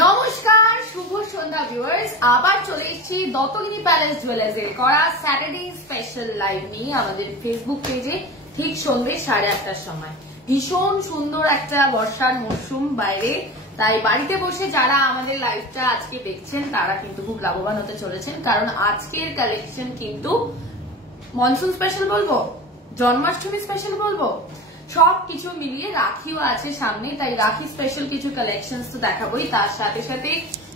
নমস্কার, শুভ সন্ধ্যা ভিউয়ার্স। আবার চলে এসেছি দত্তগিরি প্যালেস জুয়েলার্সের করা স্যাটারডে স্পেশাল লাইভ নিয়ে আমাদের ফেসবুক পেজে ঠিক সন্ধ্যে 8:30টার সময়। ভীষণ সুন্দর একটা বর্ষার মরশুম বাইরে, তাই বাড়িতে বসে যারা আমাদের লাইভটা আজকে দেখছেন তারা কিন্তু খুব লাভবান হতে চলেছেন, কারণ আজকের কালেকশন কিন্তু মনসুন স্পেশাল বলবো, জন্মাষ্টমী স্পেশাল বলবো, সবকিছু মিলিয়ে রাখিও আছে সামনে, তাই রাখি স্পেশাল কিছু কালেকশন তো দেখাবোই। তার সাথে সাথে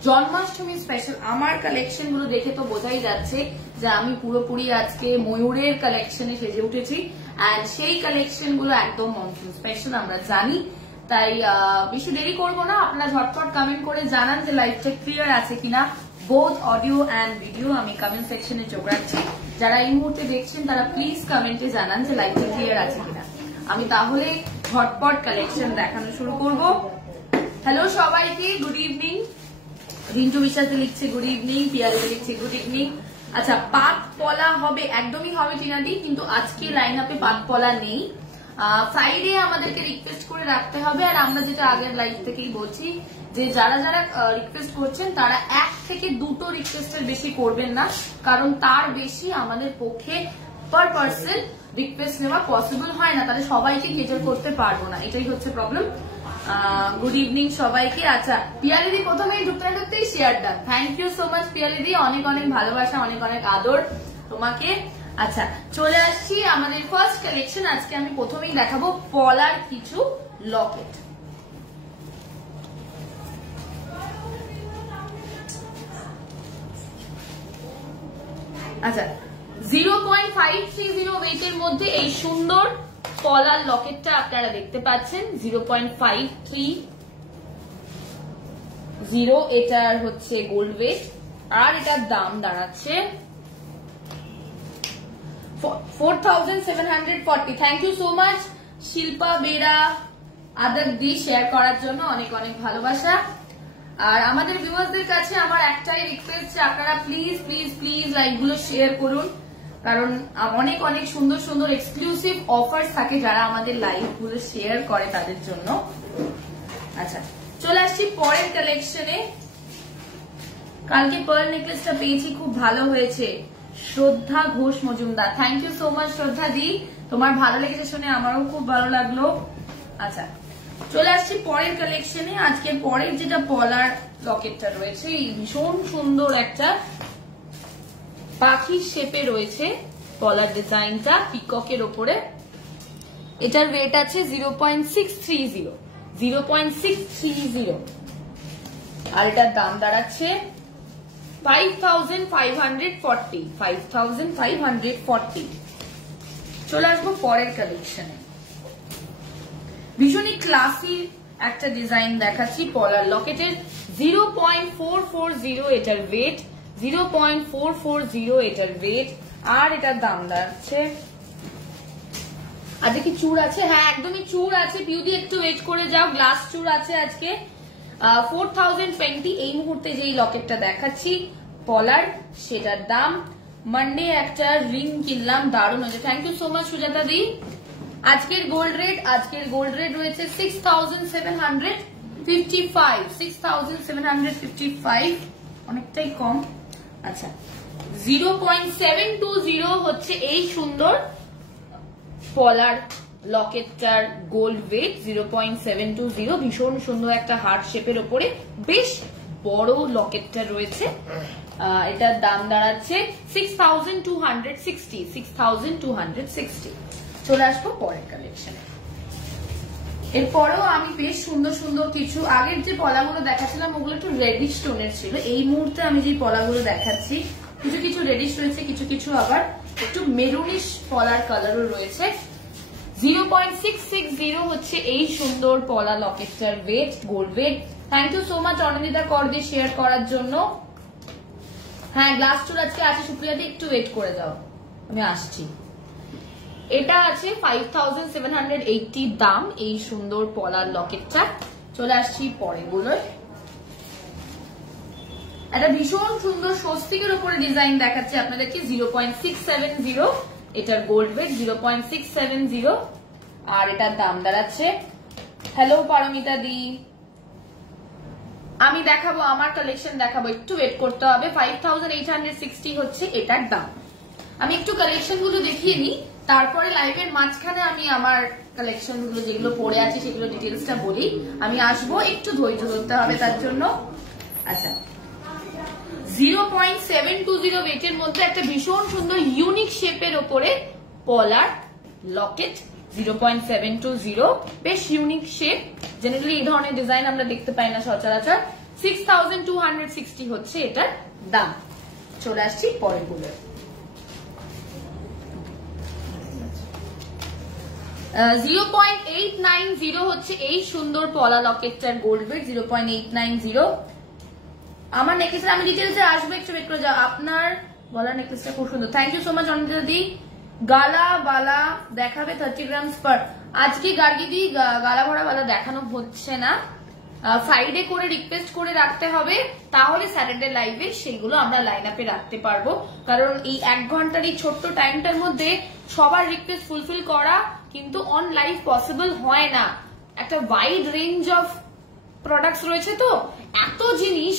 জন্মাষ্টমী স্পেশাল আমার কালেকশন গুলো দেখে তো বোঝাই যাচ্ছে যে আমি পুরোপুরি আজকে ময়ূরের কালেকশনে সেজে উঠেছি, এন্ড সেই কালেকশন গুলো একদম মনসুন স্পেশাল আমরা জানি। তাই বেশি দেরি করবো না, আপনারা ঝটপট কমেন্ট করে জানান যে লাইভটা ক্লিয়ার আছে কিনা। বোথ অডিও অ্যান্ড ভিডিও আমি কমেন্ট সেকশনে চোখ রাখছি। যারা এই মুহূর্তে দেখছেন তারা প্লিজ কমেন্টে জানান যে লাইভটা ক্লিয়ার আছে কিনা। আমি তাহলে ঝটপট কালেকশন দেখানো শুরু করব। হ্যালো সবাইকে, গুড ইভিনিং। রিন্টু বিশ্বাস লিখছে গুড ইভিনিং, পিয়ালি লিখছে গুড ইভিনিং। আচ্ছা, পাত পলা হবে, একদমই হবে টিনাদি, কিন্তু আজকে লাইন আপে পাত পলা নেই। ফ্রাইডে আমাদেরকে রিকোয়েস্ট করে রাখতে হবে, আর আমরা যেটা আগের লাইভ থেকেই বলছি যে যারা যারা রিকোয়েস্ট করছেন তারা 1 থেকে 2টো রিকোয়েস্টের বেশি করবেন না, কারণ তার বেশি আমাদের পক্ষে পার পার্সন রিকোয়েস্ট নেওয়া পসিবল হয় না, তাহলে সবাইকে কেটার করতে পারবো না, এটাই হচ্ছে প্রবলেম। গুড ইভিনিং সবাইকে। আচ্ছা, পিয়ালিদি প্রথমেই ঢুকতেই share done, thank you so much পিয়ালিদি, অনেক অনেক ভালোবাসা, অনেক অনেক আদর তোমাকে। আচ্ছা, চলে আসছি আমাদের ফার্স্ট কালেকশন। আজকে আমি প্রথমেই দেখাবো পলার কিছু লকেট। আচ্ছা, 0.530 ওয়েটের মধ্যে এই সুন্দর পলার লকেটটা আপনারা দেখতে পাচ্ছেন। 0.530, এটার হচ্ছে গোল্ড ওয়েট, আর এটার দাম দাঁড়াচ্ছে 4740। Thank you so much Shilpa Bera আদার দি শেয়ার করার জন্য, অনেক অনেক ভালোবাসা। আর আমাদের ভিউয়ার্সদের কাছে আমার একটাই রিকোয়েস্ট, আপনারা প্লিজ প্লিজ প্লিজ লাইভগুলো শেয়ার করুন, কারণ অনেক অনেক সুন্দর সুন্দর এক্সক্লুসিভ অফার্স থাকে যারা আমাদের লাইভগুলো শেয়ার করে তাদের জন্য। আচ্ছা, চলে আসছি পরের কালেকশনে। কালকে পার্ল নেকলেসটা পেয়েছি, খুব ভালো হয়েছে। Shraddha Ghosh Majumdar, thank you so much Shraddha দি, তোমার ভালো লেগেছে শুনে আমারও খুব ভালো লাগলো। আচ্ছা, চলে আসছি পরের কালেকশনে। আজকে পরের যেটা পলার লকেটটা রয়েছে, এই ভীষণ সুন্দর একটা পাখির শেপে রয়েছে পলার ডিজাইনটা, পিককের ওপরে। এটার ওয়েট আছে 0.630, আর এটার দাম দাঁড়াচ্ছে 5540। চলে আসবো পরের কালেকশনে। ভীষণই ক্লাসি একটা ডিজাইন দেখাচ্ছি পলার লকেটের। 0.440 এটার ওয়েট, 0.440 এটার ওয়েট, আর এটার দাম দাঁড়াচ্ছে। আজকে কি চূড় আছে? হ্যাঁ, একদমই চূড় আছে। পিউদি একটু ওয়েট করে যাও, গ্লাস চূড় আছে আজকে। 4020 এই মুহূর্তে যেই লকেটটা দেখাচ্ছি পলার, সেটার দাম। মানডে একটা রিং কিনলাম, দারুণ হয়েছে, thank you so much Sujata di. আজকের গোল্ড রেট রয়েছে 6755, অনেকটাই কম। আচ্ছা, 0.720 হচ্ছে এই সুন্দর পলার লকেটটার গোল্ড ওয়েট। 0.720, ভীষণ সুন্দর একটা হার্ট শেপের ওপরে বেশ বড় লকেটটা রয়েছে। এটার দাম দাঁড়াচ্ছে 6260। চলে আসবো পরের কালেকশনে। এরপরেও আমি বেশ সুন্দর সুন্দর কিছু, আগের যে পলাগুলো দেখাচ্ছিলাম ওগুলো একটু রেডিশ টোনের ছিল, এই মুহূর্তে আমি যে পলাগুলো দেখাচ্ছি কিছু কিছু রেডিশ রয়েছে, কিছু কিছু আবার একটু মেরুনিশ পলার কালারও রয়েছে। 0.660 হচ্ছে এই সুন্দর পলা লকেটটার weight, gold weight. Thank you so much Anindita Kar দিয়ে শেয়ার করার জন্য। হ্যাঁ, গ্লাস চুল আজকে আছে, সুপ্রিয়া দি একটু ওয়েট করে যাও, আমি আসছি। এটা আছে 5780 দাম এই সুন্দর পলার লকেটটা। চলে আসছি পরেরগুলোর। একটা ভীষণ সুন্দর স্বস্তিকের উপরে ডিজাইন দেখাচ্ছে আপনাদেরকে। 0.670 এটার গোল্ড ওয়েট, 0.670, আর এটার দাম দাঁড়াচ্ছে। হ্যালো পারমিতা দি, আমি দেখাবো আমার কালেকশন দেখাবো, একটু ওয়েট করতে হবে। 5860 হচ্ছে এটার দাম। আমি একটু কালেকশন গুলো দেখিয়ে নিই, তারপরে লাইভের মাঝখানে আমি আমার কালেকশন গুলো যেগুলো পড়ে আছে সেগুলো ডিটেলসটা বলি। আমি আসবো, একটু ধৈর্য ধরতে হবে তার জন্য। আচ্ছা, 0.720 ওয়েটের মধ্যে একটা ভীষণ সুন্দর ইউনিক শেপের ওপরে পলার লকেট, 0.720, বেশ ইউনিক শেপ। জেনারেলি এই ধরনের ডিজাইন আমরা দেখতে পাই না সচরাচর। 6260 হচ্ছে এটার দাম। চলে আসছি পরের গুলো। 0.890 হচ্ছে এই সুন্দর পলা লকেটটার গোল্ড ওয়েট, 0.890। আমার নেকলেসের আমি ডিটেলসে আসবো, একটু ওয়েট করে যাও। আপনার গলার নেকলেসটা খুব সুন্দর, thank you so much Anita di. গালা বালা দেখাবে 30 গ্রামস পার। আজকে গার্গিদি গালা ভরা বালা দেখানো হচ্ছে না, ফ্রাইডে করে রিকোয়েস্ট করে রাখতে হবে, তাহলে স্যাটারডে লাইভে সেগুলো আমরা লাইন আপে রাখতে পারবো। কারণ এই 1 ঘন্টার এই ছোট্ট টাইমটার মধ্যে সবার রিকোয়েস্ট ফুলফিল করা কিন্তু অন লাইভ পসিবল হয় না। একটা ওয়াইড রেঞ্জ অফ প্রোডাক্টস রয়েছে, তো এত জিনিস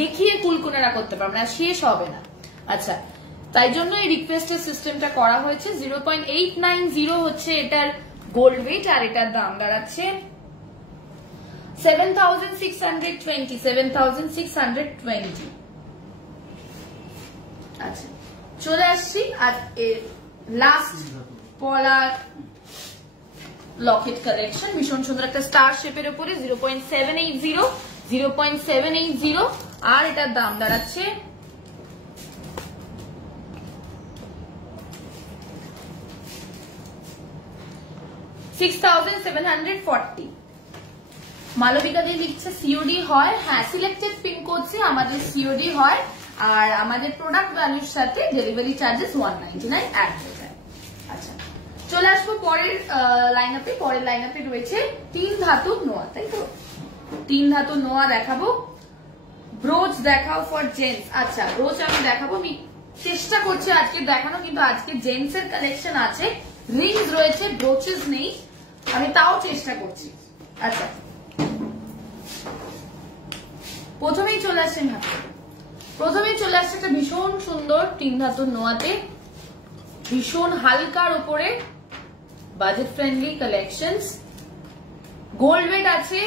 দেখিয়ে কুলকুনারা করতে পারবে না, শেষ হবে না। আচ্ছা, তাই জন্য এই রিকোয়েস্টের সিস্টেমটা করা হয়েছে। 0.890 হচ্ছে এটার গোল্ড ওয়েট, আর এটার দাম দাঁড়াচ্ছে 7620। আচ্ছা, চলে আসছি আর এর লাস্ট পলার লকেট কালেকশন, ভীষণ সুন্দর একটা স্টার শেপের উপরে 0.780, আর এটার দাম দাঁড়াচ্ছে 6740। মালবিকা দিয়ে লিখছে সিওডি হয়, হ্যাঁ সিলেক্টেড পিনকোডসে আমাদের সিওডি হয়, আর আমাদের প্রোডাক্ট ভ্যালুর সাথে ডেলিভারি চার্জেস 199 অ্যাড হয়ে যায়। আচ্ছা, চলে আসবো পরের লাইন আপে। পরের লাইন আপে রয়েছে 3 ধাতুর নোয়া, তাই তো? 3 ধাতুর নোয়া দেখাবো। ব্রোচ দেখাও ফর জেন্টস। আচ্ছা, ব্রোচ আমি দেখাবো, আমি চেষ্টা করছি আজকে দেখানো, কিন্তু আজকে জেন্টস এর কালেকশন আছে, রিংস রয়েছে, ব্রোচেস নেই, আমি তাও চেষ্টা করছি। আচ্ছা, প্রথমেই চলে আসছে একটা ভীষণ সুন্দর 3 ধাতুর নোয়াতে, ভীষণ হালকার উপরে budget friendly collections. Gold weight আছে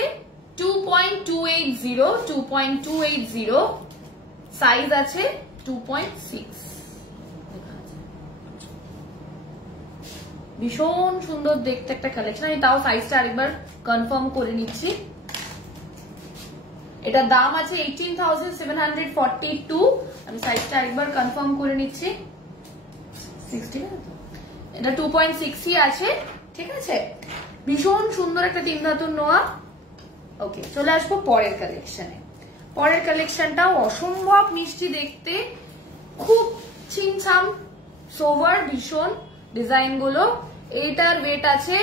2.280, সাইজ আছে 2.6। ভীষণ সুন্দর দেখতে একটা কালেকশন, আমি তাও সাইজটা আরেকবার কনফার্ম করে নিচ্ছি। এটা দাম আছে 18,742, আমি সাইজটা আরেকবার কনফার্ম করে নিচ্ছি। 60, এটা 2.6 আছে, ঠিক আছে? ভীষণ সুন্দর একটা 3 ধাতুর নোয়া। ওকে, চলে আসবো পরের কালেকশনে। পরের কালেকশনটাও অসম্ভব মিষ্টি দেখতে, খুব ছিমছাম সোভার ভীষণ ডিজাইন গুলো। এটার ওয়েট আছে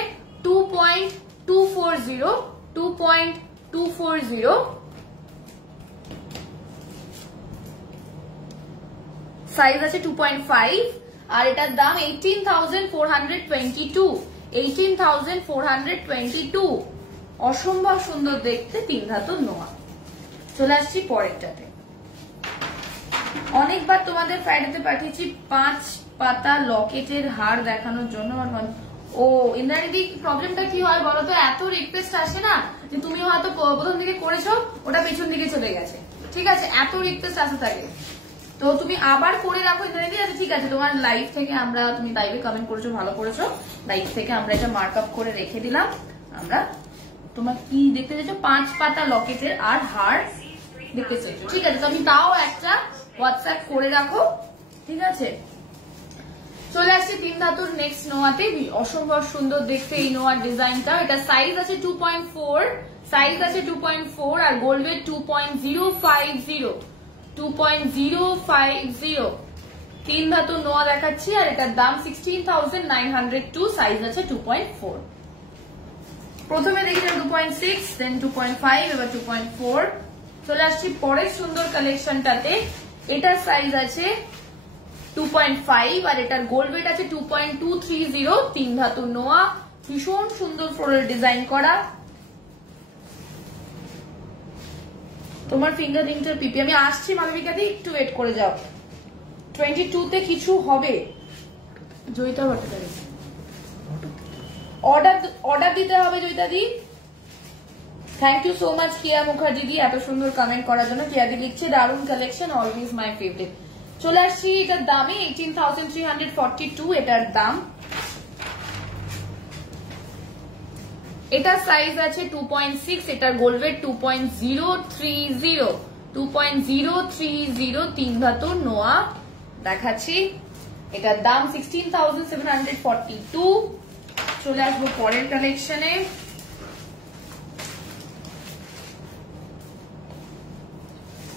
2.240, সাইজ আছে 2.5, আর এটার দাম 18,422। অসম্ভব সুন্দর দেখতে 3 ধাতুর নোয়া। চলে আসছি পরেরটাতে। অনেকবার তোমাদের ফ্রাইডেতে পাঠিয়েছি 5 পাতা লকেটের হার দেখানোর জন্য। ও ইন্দ্রাণীদি, প্রবলেমটা কি হয় বলো তো, এত রিকোয়েস্ট আসে না যে তুমি হয়তো প্রথম দিকে করেছো, ওটা পেছন দিকে চলে গেছে, ঠিক আছে? এত রিকোয়েস্ট আসতে থাকে, তো তুমি আবার করে রাখো ইন্দ্রাণীদি। আচ্ছা ঠিক আছে, তোমার লাইভ থেকে আমরা, তুমি লাইভে কমেন্ট করেছো, ভালো করেছো, লাইভ থেকে আমরা এটা মার্ক আপ করে রেখে দিলাম। আমরা তোমার কি দেখতে চাইছো? 5 পাতা লকেটের আর হার দেখতে চাইছো, ঠিক আছে? তো আমি তাও একটা হোয়াটসঅ্যাপ করে রাখো, ঠিক আছে? চলে আসছে 3 ধাতুর নেক্সট নোয়াতে, অসম্ভব সুন্দর দেখতে এই নোয়ার ডিজাইনটা। এটা সাইজ আছে 2.4, আর গোল্ড ওয়েট 2.050। 3 ধাতুর নোয়া দেখাচ্ছি, আর এটার দাম 16,902, সাইজ আছে 2.4। প্রথমে দেখছিলাম 2.6, দেন 2.5, এবার 2.4। চলে আসছি পরের সুন্দর কালেকশনটাতে। এটার সাইজ আছে 2.5, আর এটার গোল্ড ওয়েট আছে 2.230। 3 ধাতুর নোয়া, ভীষণ সুন্দর ফ্লোরাল ডিজাইন করা। তোমার ফিঙ্গার রিংটার পিপি আমি আসছি মালবিকা দি, একটু ওয়েট করে যাও। 22 তে কিছু হবে। জয়িতা ভট্টাচার্য অর্ডার দিতে হবে জয়িতা দি। থ্যাংক ইউ সো মাচ কিয়া মুখার্জি দি এত সুন্দর কমেন্ট করার জন্য। কিয়া দি লিখছে দারুন কালেকশন, অলওয়েজ মাই ফেভারিট। চলে আসছি এটার দামে 18,342 এটার দাম। এটার সাইজ আছে 2.6, এটার গোলভেট 2.030 2.030 3 ধাতুর নোয়া দেখাচ্ছি। এটার দাম 16,742। চলে আসবো পরের কালেকশনে।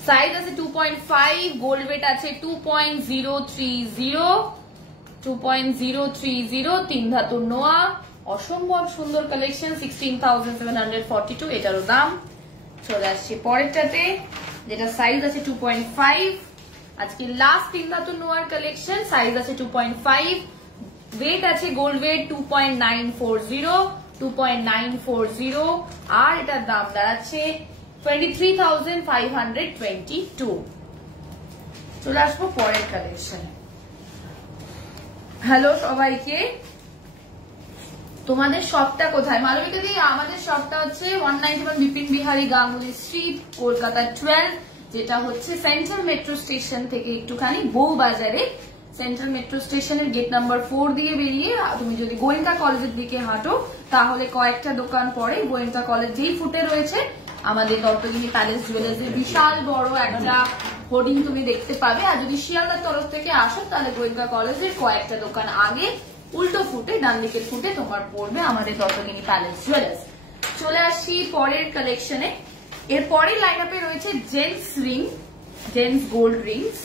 সাইজ আছে 2.5, গোলভেট আছে 2.030 3 ধাতুর নোয়া, অসম্ভব সুন্দর কালেকশন। 16,742 এটারও দাম। চলে আসছি পরেরটাতে, যেটা সাইজ আছে 2.5। আজকে লাস্ট 3 ধাতুর নোয়ার কালেকশন। সাইজ আছে 2.5, ওয়েট আছে গোল্ড ওয়েট 2.940 আর এটার দাম দাঁড়াচ্ছে 23,522। চলে আসবো পরের কালেকশন। হ্যালো সবাইকে, তোমাদের শপটা কোথায়? মালবিকা দি আমাদের শপটা হচ্ছে 191 বিপিন বিহারী গাঙ্গুলি স্ট্রিট, কলকাতা 12, যেটা হচ্ছে সেন্ট্রাল মেট্রো স্টেশন থেকে একটুখানি বউ বাজারে। সেন্ট্রাল মেট্রো স্টেশনের গেট নাম্বার 4 দিয়ে বেরিয়ে তুমি যদি গোয়েঙ্কা কলেজের দিকে হাঁটো তাহলে কয়েকটা দোকান পরে গোয়েঙ্কা কলেজ যেই ফুটে রয়েছে আমাদের দত্তগিরি প্যালেস জুয়েলার্সের বিশাল বড় একটা হোর্ডিং তুমি দেখতে পাবে। আর যদি শিয়ালদার তরফ থেকে আসো তাহলে গোয়েঙ্কা কলেজের কয়েকটা দোকান আগে উল্টো ফুটে ডান দিকের ফুটে তোমার পড়বে আমাদের দত্তগিরি প্যালেস জুয়েলার্স। চলে আসছি পরের কালেকশনে। এর পরের লাইন আপে রয়েছে gents ring, gents gold Rings.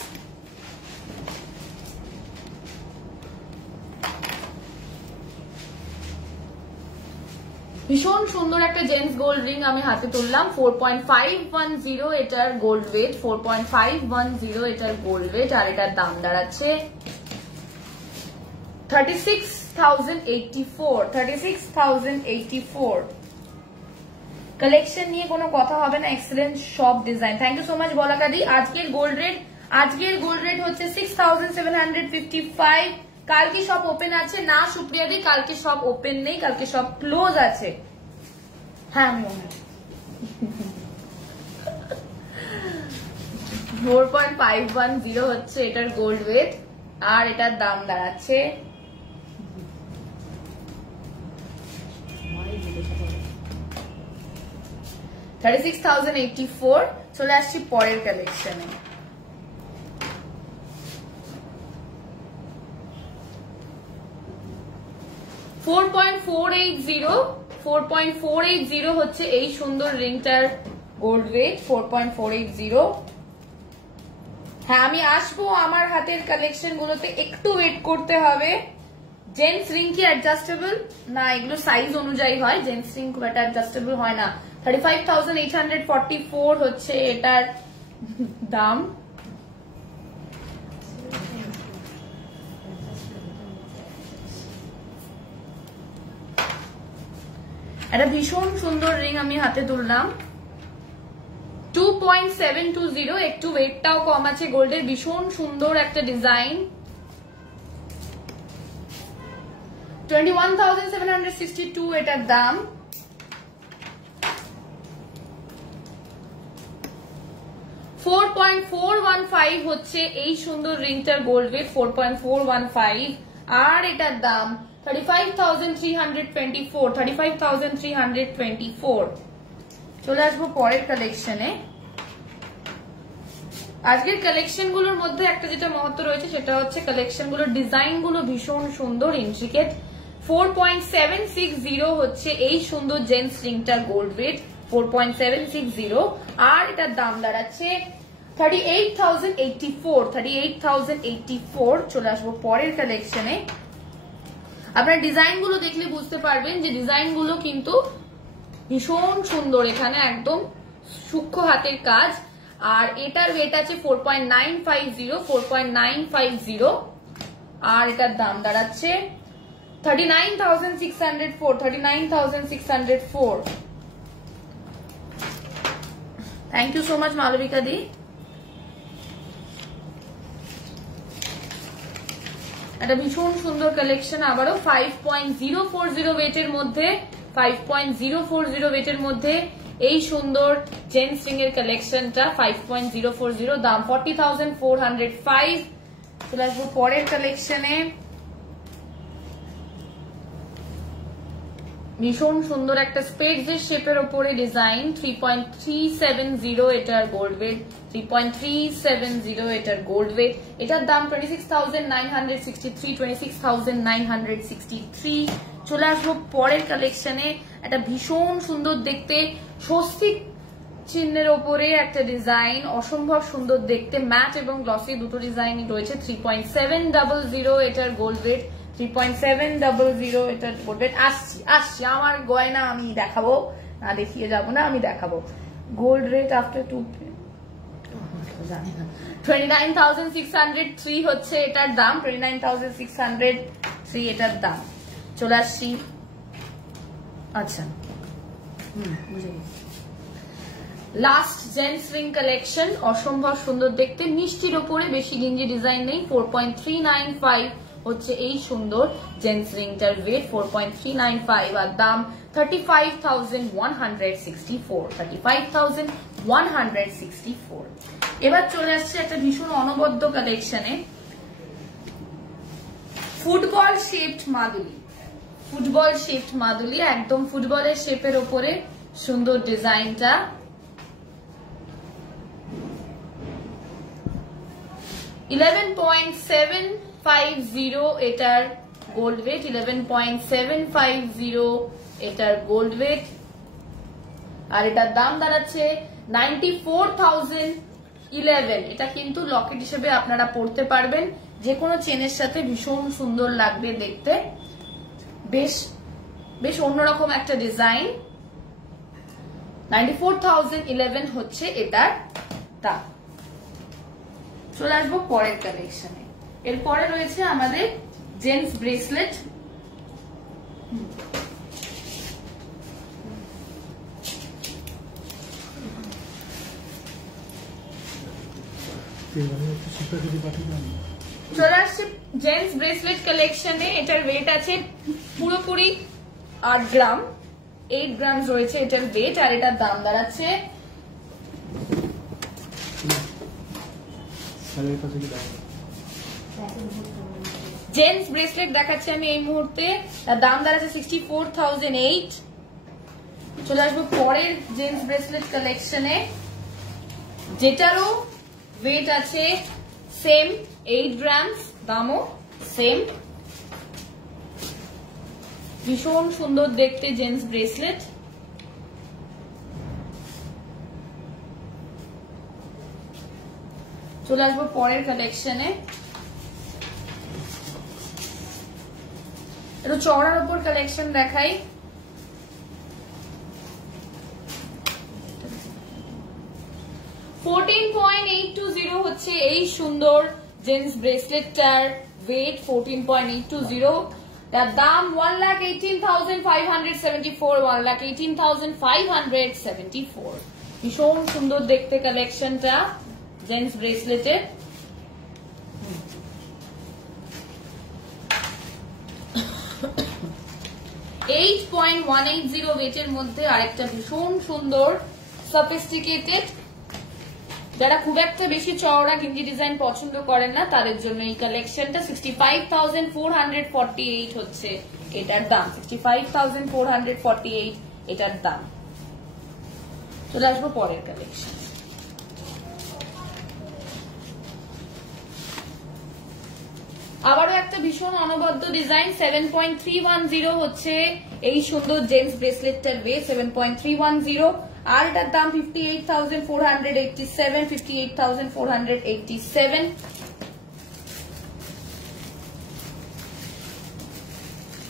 ভীষণ সুন্দর একটা জেন্টস গোল্ড রিং আমি হাতে তুললাম। 4.510 এটার গোল্ড ওয়েট, 4.510 এটার গোল্ড ওয়েট আর এটার দাম দাঁড়াচ্ছে 36,084। কালেকশন নিয়ে কোনো কথা হবে না, এক্সেলেন্ট সব design. Thank you so much বলাকাদি। আজকের গোল্ড রেট হচ্ছে 6,755। কালকে সব ওপেন আছে না সুপ্রিয়া দি? কালকে সব ওপেন নেই, কালকে সব ক্লোজ আছে। হ্যাঁ আমি 4.510 হচ্ছে এটার গোল্ড ওয়েট আর এটার দাম দাঁড়াচ্ছে 36,084। চলে আসছি পরের কালেকশনে। $4.480 হচ্ছে এই সুন্দর রিংটার গোল্ড ওয়েট, 4.480। হ্যাঁ আমি আসবো, আমার হাতের কালেকশন গুলোতে একটু ওয়েট করতে হবে। জেন্টস রিং কি অ্যাডজাস্টেবল না? এগুলো সাইজ অনুযায়ী হয়, জেন্টস রিং খুব একটা অ্যাডজাস্টেবল হয় না। 35,844 হচ্ছে এটার দাম। একটা ভীষণ সুন্দর রিং আমি হাতে তুললাম, 2.720, একটু ওয়েটটাও কম আছে গোল্ডের। ভীষণ সুন্দর একটা ডিজাইন। 21,762 এটার দাম। $4.415 হচ্ছে এই সুন্দর রিংটার গোল্ড ওয়েট, 4.415 আর এটার দাম 35,324। চলে আসবো পরের কালেকশনে। আজকের কালেকশন গুলোর মধ্যে একটা যেটা মহত্ব রয়েছে সেটা হচ্ছে কালেকশন গুলোর ডিজাইন গুলো ভীষণ সুন্দর, ইন্ট্রিকেট। 4.760 হচ্ছে এই সুন্দর জেন্টস রিংটার গোল্ড ওয়েট, 4.760 আর এটার দাম দাঁড়াচ্ছে 38,084। চলে আসবো পরের কালেকশনে। আপনার ডিজাইন গুলো দেখলে বুঝতে পারবেন যে ডিজাইন গুলো কিন্তু ভীষণ সুন্দর, এখানে একদম সূক্ষ্ম হাতের কাজ। আর এটার ওয়েট আছে 4.950 আর এটার দাম দাঁড়াচ্ছে 39,604। Thank you so much Malabika di. একটা ভীষণ সুন্দর কালেকশন, আবারও 5.040 ওয়েটের মধ্যে, 5.040 ওয়েটের মধ্যে এই সুন্দর জেন্টস রিং এর কালেকশনটা 5.040, দাম 40,405। চলে আসবো পরের কালেকশনে। ভীষণ সুন্দর একটা স্পেডস এর শেপের উপরে ডিজাইন, 3.370 এটার গোল্ড ওয়েট, 3.370 এটার গোল্ড ওয়েট। এটার দাম 26,963, 26,963। চলে আসবো পরের কালেকশনে। একটা ভীষণ সুন্দর দেখতে স্বস্তিক চিহ্নের ওপরে একটা ডিজাইন, অসম্ভব সুন্দর দেখতে, ম্যাট এবং গ্লসি দুটো ডিজাইনই রয়েছে। 3.700 এটার গোল্ড ওয়েট, 3.700 এটার গোল্ড ওয়েট। আসছি আমার গয়না আমি দেখাবো, না দেখিয়ে যাবো না, আমি দেখাবো। গোল্ড রেট আফটার 29,603 হচ্ছে এটার দাম, 29,603 এটার দাম। চলে আসছি, আচ্ছা বুঝে গেছি। লাস্ট জেন্টস রিং কালেকশন, অসম্ভব সুন্দর দেখতে, মিষ্টির ওপরে, বেশি গিঞ্জি ডিজাইন নেই। 4.395 হচ্ছে এই সুন্দর জেন্টস রিংটার ওয়েট, 4.395, আর দাম 35,164, 35,164। এবার চলে আসছে একটা ভীষণ অনবদ্য কালেকশনে, ফুটবল শেপড মাদুলি। ফুটবল শেপড মাদুলি, একদম ফুটবলের শেপের ওপরে সুন্দর ডিজাইনটা। $11.750 এটার গোল্ড ওয়েট, 11.750 এটার গোল্ড ওয়েট, আর এটার দাম দাঁড়াচ্ছে 94,011। এটা কিন্তু লকেট হিসেবে আপনারা পড়তে পারবেন, যে কোনো চেনের সাথে ভীষণ সুন্দর লাগবে দেখতে, বেশ অন্যরকম একটা ডিজাইন। 94,011 হচ্ছে এটার দাম। চলে আসবো পরের কালেকশনে। এরপরে রয়েছে আমাদের জেন্টস ব্রেসলেট। চলে আসছে জেন্টস ব্রেসলেট কালেকশনে। এটার ওয়েট আছে পুরোপুরি 8 গ্রাম, 8 গ্রাম রয়েছে এটার ওয়েট, আর এটার দাম দাঁড়াচ্ছে জেন্টস ব্রেসলেট দেখাচ্ছি আমি এই মুহূর্তে, তার দাম দাঁড়াচ্ছে 64,008। চলে আসবো পরের জেন্টস ব্রেসলেট কালেকশনে, যেটারও ওয়েট আছে সেম 8 গ্রামস, দামও সেম। ভীষণ সুন্দর দেখতে জেন্টস ব্রেসলেট। চলে আসবো পরের কালেকশনে। একটু চওড়ার উপর কালেকশন দেখাই। $14.820 হচ্ছে এই সুন্দর জেন্টস ব্রেসলেটটার ওয়েট, 14.820। তার দাম 1,18,574, 1,18,574। ভীষণ সুন্দর দেখতে কালেকশনটা জেন্টস ব্রেসলেটের। $8.180 ওয়েটের মধ্যে আরেকটা ভীষণ সুন্দর সফিস্টিকেটেড, যারা খুব একটা বেশি চওড়া গিঞ্জি ডিজাইন পছন্দ করেন না তাদের জন্য এই কালেকশনটা। 65,448 হচ্ছে এটার দাম, 65,448 এটার দাম। চলে আসবো পরের কালেকশন। আবারও একটা ভীষণ অনবদ্য ডিজাইন, 7.310 হচ্ছে এই সুন্দর জেন্টস ব্রেসলেটটার ওয়েট, 7.310, আর এটার দাম 58,487, 58,487।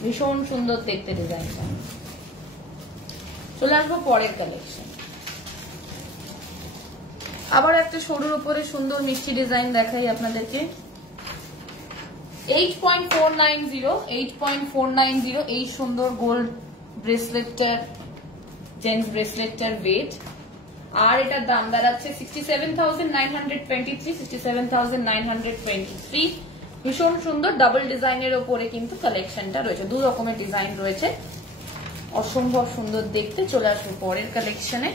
ভীষণ সুন্দর দেখতে ডিজাইনটা। চলে আসবো পরের কালেকশন। আবার একটা সরুর উপরে সুন্দর মিষ্টি ডিজাইন দেখাই আপনাদেরকে। 8.490 এই সুন্দর গোল্ড ব্রেসলেটটার, জেন্টস ব্রেসলেটটার ওয়েট, আর এটার দাম দাঁড়াচ্ছে 67,923, 67,923। ভীষণ সুন্দর ডাবল ডিজাইনের ওপরে কিন্তু কালেকশনটা রয়েছে, দু রকমের ডিজাইন রয়েছে, অসম্ভব সুন্দর দেখতে। চলে আসবো পরের কালেকশনে।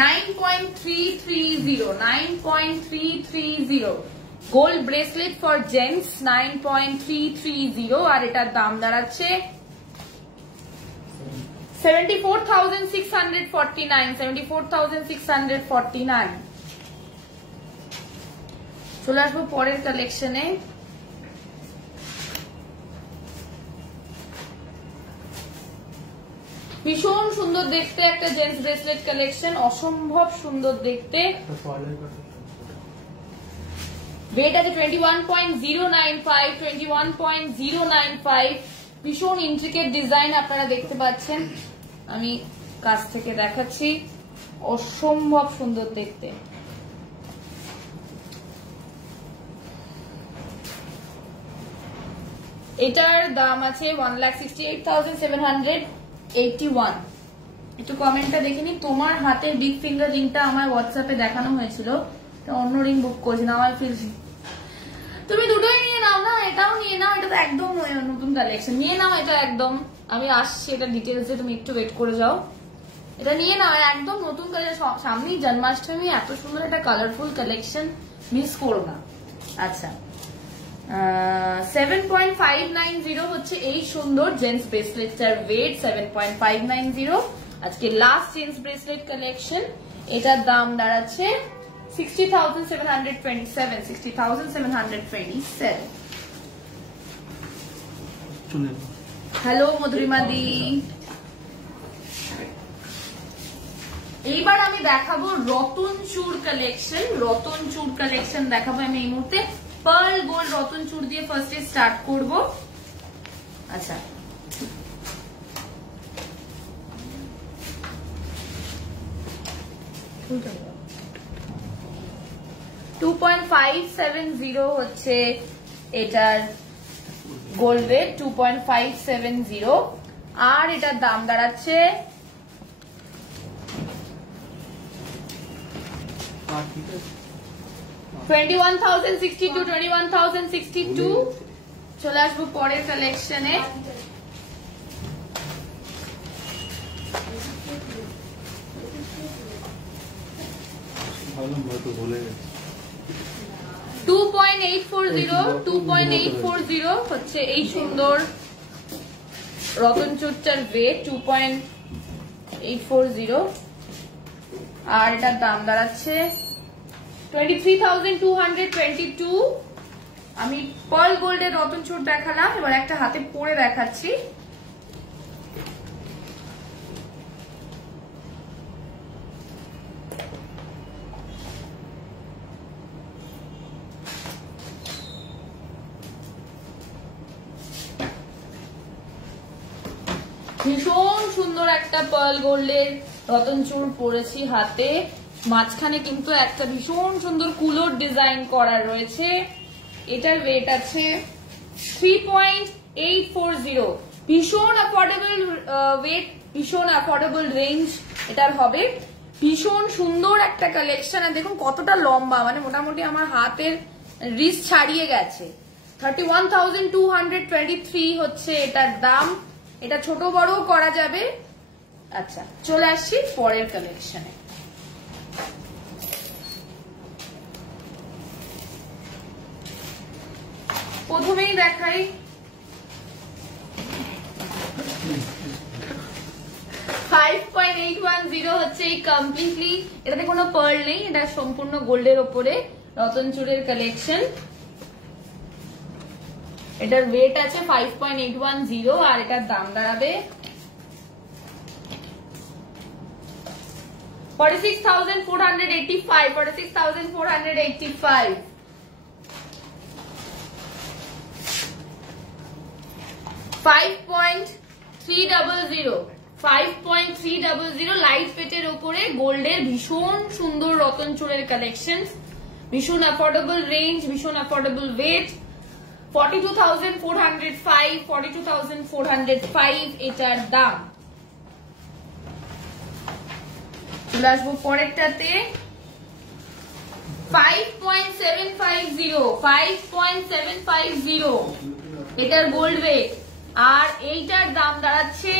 9.330, 9.330 গোল্ড ব্রেসলেট ফর জেন্টস, 9.330। আর এটার দাম দাঁড়াচ্ছে 74,649, 74,649। চলে আসবো পরের কালেকশনে। ভীষণ সুন্দর দেখতে একটা জেন্টস ব্রেসলেট কালেকশন, অসম্ভব সুন্দর দেখতে। ওয়েট আছে 21.095, 21.095। ভীষণ ইন্ট্রিকেট ডিজাইন আপনারা দেখতে পাচ্ছেন, আমি কাছ থেকে দেখাচ্ছি, অসম্ভব সুন্দর দেখতে। এটার দাম আছে 1,68,781। একটু কমেন্টটা দেখে নি। তোমার হাতের বিগ ফিঙ্গার রিংটা আমার হোয়াটসঅ্যাপে দেখানো হয়েছিল, অন্য রিং বুক করেছি না, আমার ফিল। তুমি দুটোই নিয়ে নাও না, এটাও নিয়ে নাও, এটা তো একদম নতুন কালেকশন, নিয়ে নাও এটা একদম। আমি আসছি এটা ডিটেলসে, তুমি একটু ওয়েট করে যাও। এটা নিয়ে নাও, একদম নতুন কালেকশন, সামনেই জন্মাষ্টমী, এত সুন্দর একটা কালারফুল কালেকশন, মিস করো না। আচ্ছা, 7.590 হচ্ছে এই সুন্দর জেন্টস ব্রেসলেটটার ওয়েট, 7.590। আজকে লাস্ট জেন্টস ব্রেসলেট কালেকশন, এটার দাম দাঁড়াচ্ছে 60,727, 60,727। হ্যালো মধুরিমা দি। এইবার আমি দেখাবো রতন চূড় কালেকশন, রতন চূড় কালেকশন দেখাবো আমি এই মুহূর্তে। পার্ল গোল্ড রতন চূড় দিয়ে ফার্স্টে স্টার্ট করব। আচ্ছা, $2.570 হচ্ছে এটার গোল্ড ওয়েট, 2.570। আর এটার দাম দাঁড়াচ্ছে 21,062, 21,062। চলে আসবো পরের কালেকশনে। $2.840 হচ্ছে এই সুন্দর রতন চূড়টার ওয়েট, 2.840। আর এটার দাম দাঁড়াচ্ছে 23,222। আমি পার্ল গোল্ডের রতন চূড় দেখালাম, এবার একটা হাতে পরে দেখাচ্ছি। ভীষণ সুন্দর একটা পার্ল গোল্ডের রতন চূড় পরেছি হাতে, মাঝখানে কিন্তু একটা ভীষণ সুন্দর কুলোর ডিজাইন করা রয়েছে। এটার ওয়েট আছে 3.840, ভীষণ অ্যাফোর্ডেবল ওয়েট, ভীষণ অ্যাফোর্ডেবল রেঞ্জ এটার হবে। ভীষণ সুন্দর একটা কালেকশন, আর দেখুন কতটা লম্বা, মানে মোটামুটি আমার হাতের রিস্ট ছাড়িয়ে গেছে। 31,223 হচ্ছে এটার দাম, এটা ছোট বড়ও করা যাবে। আচ্ছা, চলে আসছি পরের কালেকশনে। প্রথমেই দেখাই 5.810 হচ্ছে এই কমপ্লিটলি, এটাতে কোনো পার্ল নেই, এটা সম্পূর্ণ গোল্ডের ওপরে রতন চূড়ের কালেকশন। এটার ওয়েট আছে 5.810 আর এটার দাম দাঁড়াবে 46,485, 46,485। 5.300 লাইট পেটের উপরে গোল্ডের ভীষণ সুন্দর রতন চূড়ের কালেকশন, ভীষণ অ্যাফোর্ডেবল রেঞ্জ, ভীষণ অ্যাফোর্ডেবল ওয়েট। 42,405, 42,405 এটার দাম। চলে আসবো পরেরটাতে 5.750 এটার গোল্ড ওয়েট, আর এইটার দাম দাঁড়াচ্ছে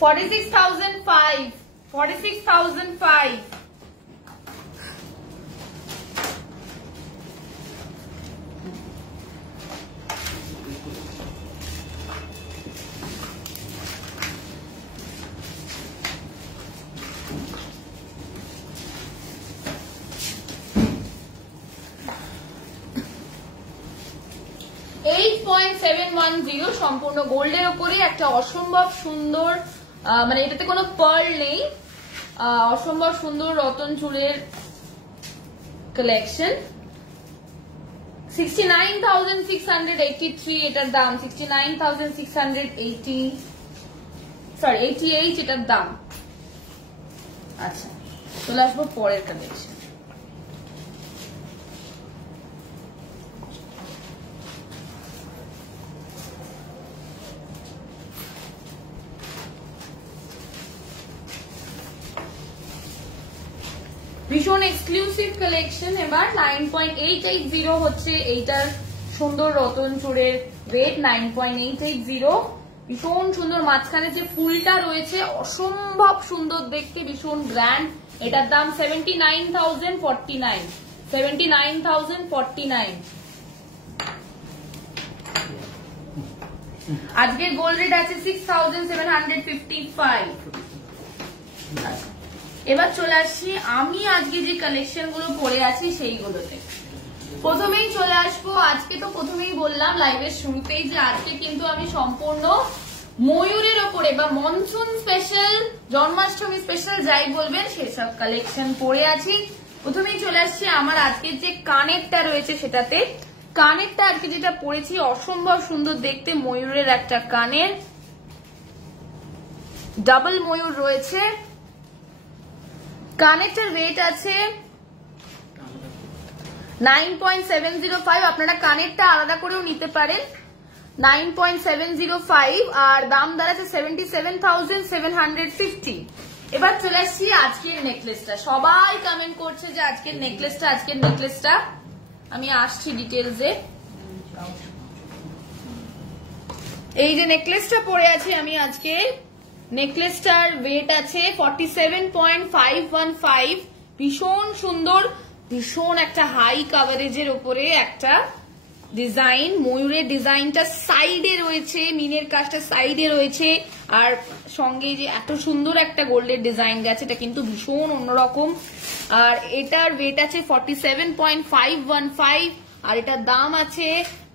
46,500। 8.710 সম্পূর্ণ গোল্ডের উপরই একটা অসম্ভব সুন্দর, মানে এটাতে কোনো পার্ল নেই, অসম্ভব সুন্দর রতন চুলের কালেকশন। 69,683 এটার দাম, 68 এটার দাম। আচ্ছা, চলে আসবো পরের কালেকশন। ভীষণ এক্সক্লুসিভ কালেকশন। এবার 9.880 হচ্ছে এইটার সুন্দর রতন চূড়ের ওয়েট, 9.880। ভীষণ সুন্দর, মাঝখানে যে ফুলটা রয়েছে অসম্ভব সুন্দর দেখতে, ভীষণ গ্র্যান্ড। এটার দাম 79,049। 79,049। আজকের গোল্ড রেট আছে 6,755। এবার চলে আসছি আমি আজকে যে কালেকশন গুলো পরে আছি সেইগুলোতে। প্রথমেই চলে আসবো, আজকে তো প্রথমেই বললাম লাইভের শুরুতেই যে আজকে কিন্তু আমি সম্পূর্ণ ময়ূরের ওপরে বা মনসুন স্পেশাল, জন্মাষ্টমী স্পেশাল যাই বলবেন সেসব কালেকশন পরে আছি। প্রথমেই চলে আসছি আমার আজকের যে কানেরটা রয়েছে সেটাতে। কানেরটা আজকে যেটা পরেছি অসম্ভব সুন্দর দেখতে, ময়ূরের একটা কানের, ডাবল ময়ূর রয়েছে। কানেরটার ওয়েট আছে 9.705। আপনারা কানেরটা আলাদা করেও নিতে পারেন। 9.705 আর দাম দাঁড়াচ্ছে 77,750। এবার চলে আসছি আজকের নেকলেসটা। সবাই কমেন্ট করছে যে আজকের নেকলেসটা আমি আসছি ডিটেলসে। এই যে নেকলেসটা পরে আছি আমি আজকে, নেকলেসটার ওয়েট আছে 47.515। ভীষণ সুন্দর, ভীষণ একটা হাই কাভারেজের উপরে একটা ডিজাইন। ময়ূরের ডিজাইনটা সাইডে রয়েছে, মিনের কাজটা সাইডে রয়েছে, আর সঙ্গে যে এত সুন্দর একটা গোল্ডের ডিজাইন গেছে, এটা কিন্তু ভীষণ অন্যরকম। আর এটার ওয়েট আছে 47.515 আর এটার দাম আছে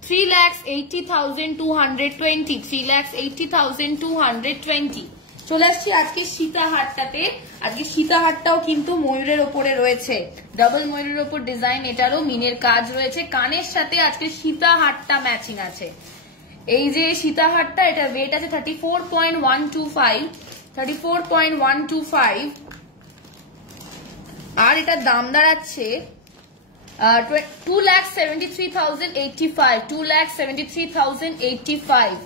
3,80,220। 3,80,220। চলে আসছি আজকে সীতাহারটাতে। আজকে সীতাহারটাও কিন্তু ময়ূরের ওপরে রয়েছে, ডাবল ময়ূরের ওপর ডিজাইন, এটারও মিনের কাজ রয়েছে। কানের সাথে আজকে সীতাহারটা ম্যাচিং আছে। এই যে সীতাহারটা, এটা ওয়েট আছে 34.125। আর এটার দাম দাঁড়াচ্ছে 2,73,085। 2,73,085।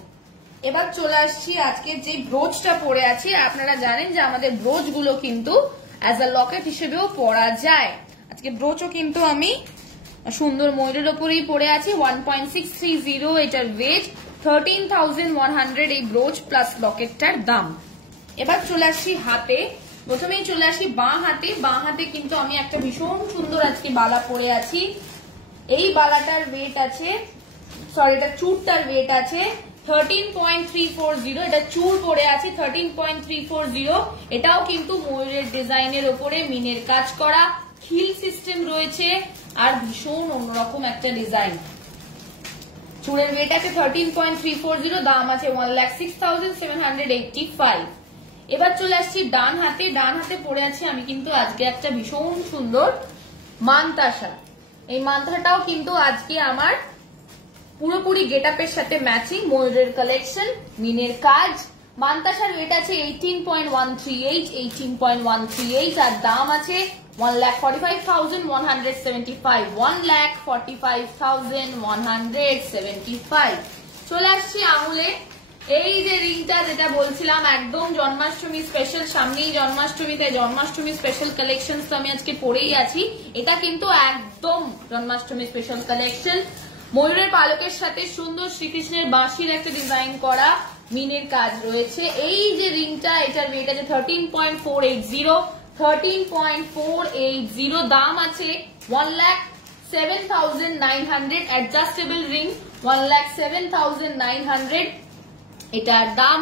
এবার চলে আসছি আজকে যে ব্রোচটা পরে আছি। আপনারা জানেন যে আমাদের ব্রোচ গুলো কিন্তু অ্যাজ আ লকেট হিসেবেও পরা যায়। আজকে ব্রোচও কিন্তু আমি সুন্দর ময়ূরের ওপরেই পরে আছি। 1.630 এটার ওয়েট, 13,100 এই ব্রোচ প্লাস লকেটটার দাম। এবার চলে আসছি হাতে। প্রথমেই চলে আসি বাঁ হাতে। বাঁ হাতে কিন্তু আমি একটা ভীষণ সুন্দর আজকে বালা পরে আছি। এই বালাটার ওয়েট আছে, সরি এটা চূড়টার ওয়েট আছে 13.340। এটা চূড় পরে আছি 13.340। এটাও কিন্তু ময়ূরের ডিজাইনের ওপরে মিনের কাজ করা, খিল সিস্টেম রয়েছে, আর ভীষণ অন্যরকম একটা ডিজাইন। চূড়ের ওয়েট আছে 13.340, দাম আছে 1,06,785। এবার চলে আসছি ডান হাতে। ডান হাতে পরে আছি আমি কিন্তু আজকে একটা ভীষণ সুন্দর মানতাসা। এই মানতাসাটাও কিন্তু আজকে আমার পুরোপুরি গেটআপের সাথে ম্যাচিং, ময়ূরের কালেকশন, মিনের কাজ। মানতাসার ওয়েট আছে 18.138। 18.138 আর দাম আছে 1,45,175। 1,45,175। চলে আসছি আঙুলে। এই যে রিংটা যেটা বলছিলাম একদম জন্মাষ্টমী স্পেশাল, সামনেই জন্মাষ্টমীতে জন্মাষ্টমী স্পেশাল কালেকশন তো আমি আজকে পরেই আছি। এটা কিন্তু একদম জন্মাষ্টমী স্পেশাল কালেকশন। ময়ূরের পালকের সাথে সুন্দর শ্রীকৃষ্ণের বাঁশির একটা ডিজাইন করা মিনের কাজ রয়েছে। এই যে রিংটা, এটার ওয়েট আছে 13.480, 13.480। দাম আছে 1,07,900। অ্যাডজাস্টেবল রিং 1,07,900 এটার দাম।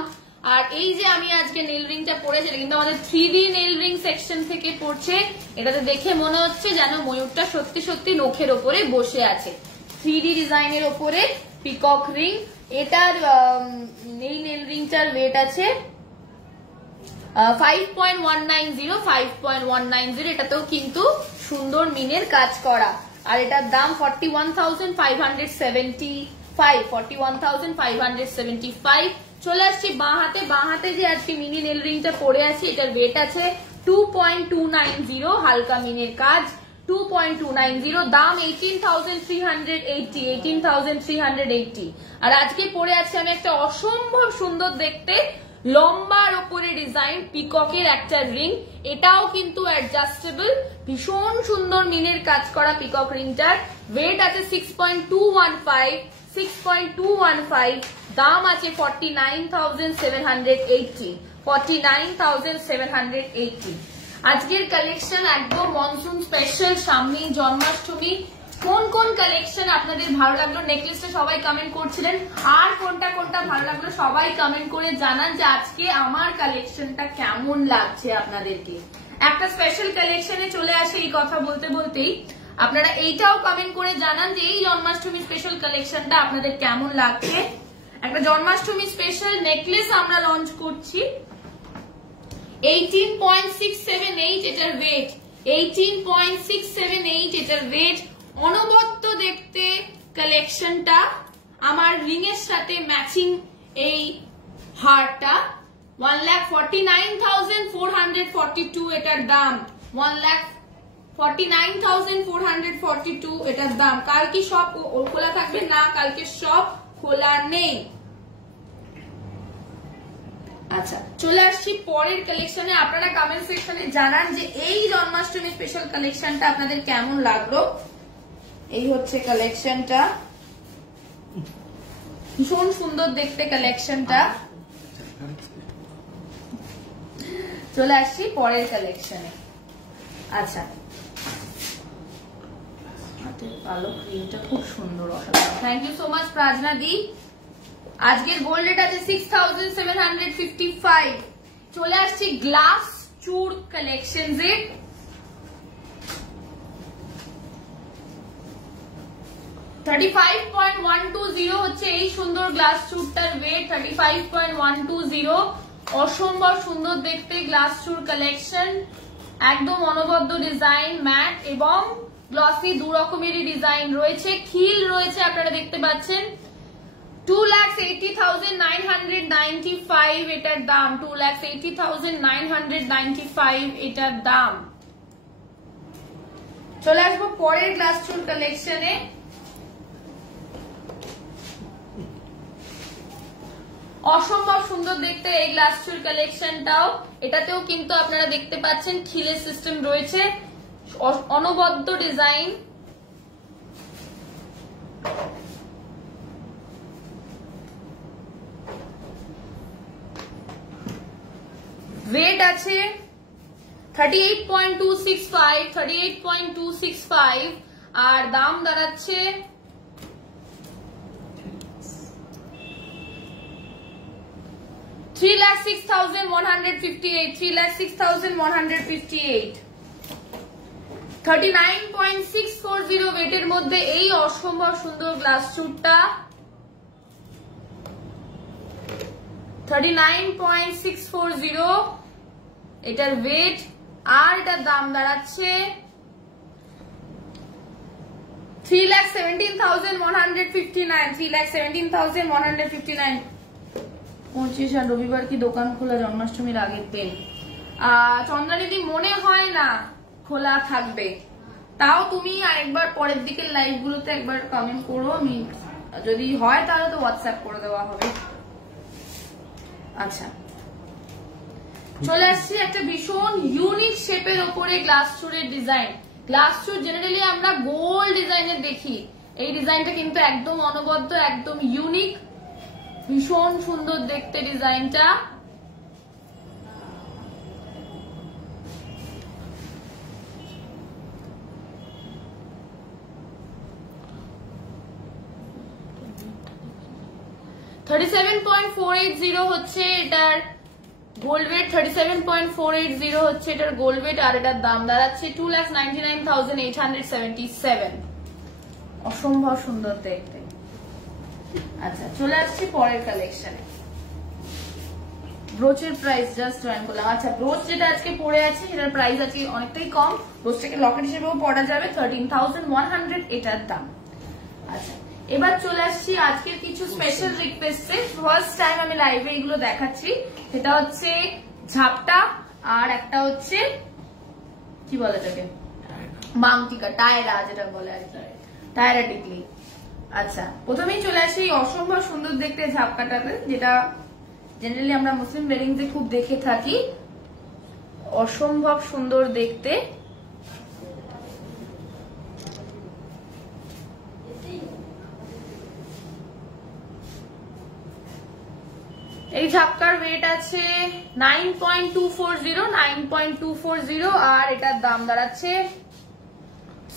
আর এই যে আমি আজকে নেল রিংটা পরেছি, এটা কিন্তু আমাদের 3D নেল রিং সেকশন থেকে পড়ছে। এটাতে দেখে মনে হচ্ছে যেন ময়ূরটা সত্যি সত্যি নখের ওপরে বসে আছে। 3D ডিজাইনের ওপরে পিকক রিং। এটার এই নেল রিংটার ওয়েট আছে 5.190, 5.190। এটাতেও কিন্তু সুন্দর মিনের কাজ করা। আর এটার দাম 41,575, 41,575। চলে আসছি বাঁ হাতে। বাঁ হাতে যে আজকে মিনি নেল রিংটা পরে আছি, এটার ওয়েট আছে 2.290, হালকা মিনের কাজ 2.290। দাম 18,380, 18,380। আর আজকে পরে আছি আমি একটা অসম্ভব সুন্দর দেখতে লম্বার ওপরে ডিজাইন পিককের একটা রিং। এটাও কিন্তু অ্যাডজাস্টেবল, ভীষণ সুন্দর মিনের কাজ করা পিকক রিংটার। ওয়েট আছে 6.215, 6.215। দাম আছে 49,780, 49,780। আজকের কালেকশন একদম মনসুন স্পেশাল, সামনেই জন্মাষ্টমী। কোন কোন কালেকশন আপনাদের ভালো লাগলো নেকলেসটা সবাই কমেন্ট করছিলেন, আর কোনটা কোনটা ভালো লাগলো সবাই কমেন্ট করে জানান যে আজকে আমার কালেকশনটা কেমন লাগছে আপনাদেরকে। একটা স্পেশাল কালেকশনে চলে আসে এই কথা বলতে বলতেই আপনারা এইটাও কমেন্ট করে জানান যে এই জন্মাষ্টমী স্পেশাল কালেকশনটা আপনাদের কেমন লাগছে। একটা জন্মাষ্টমী স্পেশাল নেকলেস আমরা লঞ্চ করছি 18.678 এটার ওয়েট, 18.678 এটার ওয়েট। অনবদ্য দেখতে কালেকশনটা, আমার রিং এর সাথে ম্যাচিং এই হারটা 1,49,442 এটার দাম, 1,49,442 এটার দাম। কাল কি সব খোলা থাকবে? না, কালকে সব খোলা নেই। আচ্ছা, চলে আসছি পরের কালেকশনে। আপনারা কমেন্ট সেকশনে জানান যে এই জন্মাষ্টমী স্পেশাল কালেকশনটা আপনাদের কেমন লাগলো। এই হচ্ছে কালেকশনটা, ভীষণ সুন্দর দেখতে কালেকশনটা। চলে আসছি পরের কালেকশনে। আচ্ছা, হাতের পালক রিংটা খুব সুন্দর, অসাধারণ। Thank you so much Prajna দি। আজকের গোল্ড রেট আছে 6,755। চলে আসছি গ্লাস চূড় কালেকশন এ। 35.120 হচ্ছে এই সুন্দর গ্লাস চূড়টার ওয়েট, 35.120। অসম্ভব সুন্দর দেখতে গ্লাস চূড় কালেকশন, একদম অনবদ্য ডিজাইন, ম্যাট এবং গ্লসি দু রকমেরই ডিজাইন রয়েছে। খিল রয়েছে আপনারা দেখতে পাচ্ছেন। 2,80,995 এটার দাম, 2,80,995 এটার দাম। চলে আসবো পরের গ্লাস চূড় কালেকশনে। অসম্ভব সুন্দর দেখতে এই গ্লাস চূড় কালেকশনটাও। এটাতেও কিন্তু আপনারা দেখতে পাচ্ছেন খিলের সিস্টেম রয়েছে, অনবদ্য ডিজাইন। ওয়েট আছে 38.265, 38.265। আর দাম দাঁড়াচ্ছে 3,06,158, 3,06,158। 39.640 ওয়েটের মধ্যে এই অসম্ভব সুন্দর গ্লাস চূড়টা, 39.640 এটার ওয়েট। আর এটার দাম দাঁড়াচ্ছে 3,17,159, 3,17,159। 25 আর রবিবার কি দোকান খোলা জন্মাষ্টমীর আগের দিন? চন্দ্রানিধি মনে হয় না খোলা থাকবে, তাও তুমি আরেকবার পরের দিকের লাইভ গুলোতে একবার কমেন্ট করো, আমি যদি হয় তাহলে তো হোয়াটসঅ্যাপ করে দেওয়া হবে। আচ্ছা, চলে আসছি একটা ভীষণ ইউনিক শেপের ওপরে গ্লাস চুরের ডিজাইন। গ্লাস চুর জেনারেলি আমরা গোল ডিজাইনের দেখি, এই ডিজাইনটা কিন্তু একদম অনবদ্য, একদম ইউনিক, ভীষণ সুন্দর দেখতে ডিজাইনটা। $37.480 হচ্ছে এটার গোল্ড ওয়েট, 37.480 হচ্ছে এটার গোল্ড ওয়েট, আর এটার দাম দাঁড়াচ্ছে 2,99,877। অসম্ভব সুন্দর দেখতে। আচ্ছা, চলে আসছি পরের কালেকশনে। ব্রোচের প্রাইস জাস্ট জয়েন করলাম। আচ্ছা, ব্রোচ যেটা আজকে পরে আছে সেটার প্রাইস আজকে অনেকটাই কম, ব্রোচটাকে লকেট হিসেবেও পরা যাবে, 13,100 এটার দাম। আচ্ছা, এবার চলে আসছি আজকের কিছু স্পেশাল রিকোয়েস্টে। ফার্স্ট টাইম আমি লাইভে এগুলো দেখাচ্ছি, সেটা হচ্ছে ঝাপটা, আর একটা হচ্ছে কি বলে এটাকে, মাংটিকা, টায়রা যেটা বলে আর কি, টায়রা টিকলি। আচ্ছা, প্রথমেই চলে আসি অসম্ভব সুন্দর দেখতে ঝাপকাটাতে, যেটা জেনারেলি আমরা মুসলিম ওয়েডিংসে খুব দেখে থাকি, অসম্ভব সুন্দর দেখতে। এই ঝাপকার ওয়েট আছে 9.240, আর এটার দাম দাঁড়াচ্ছে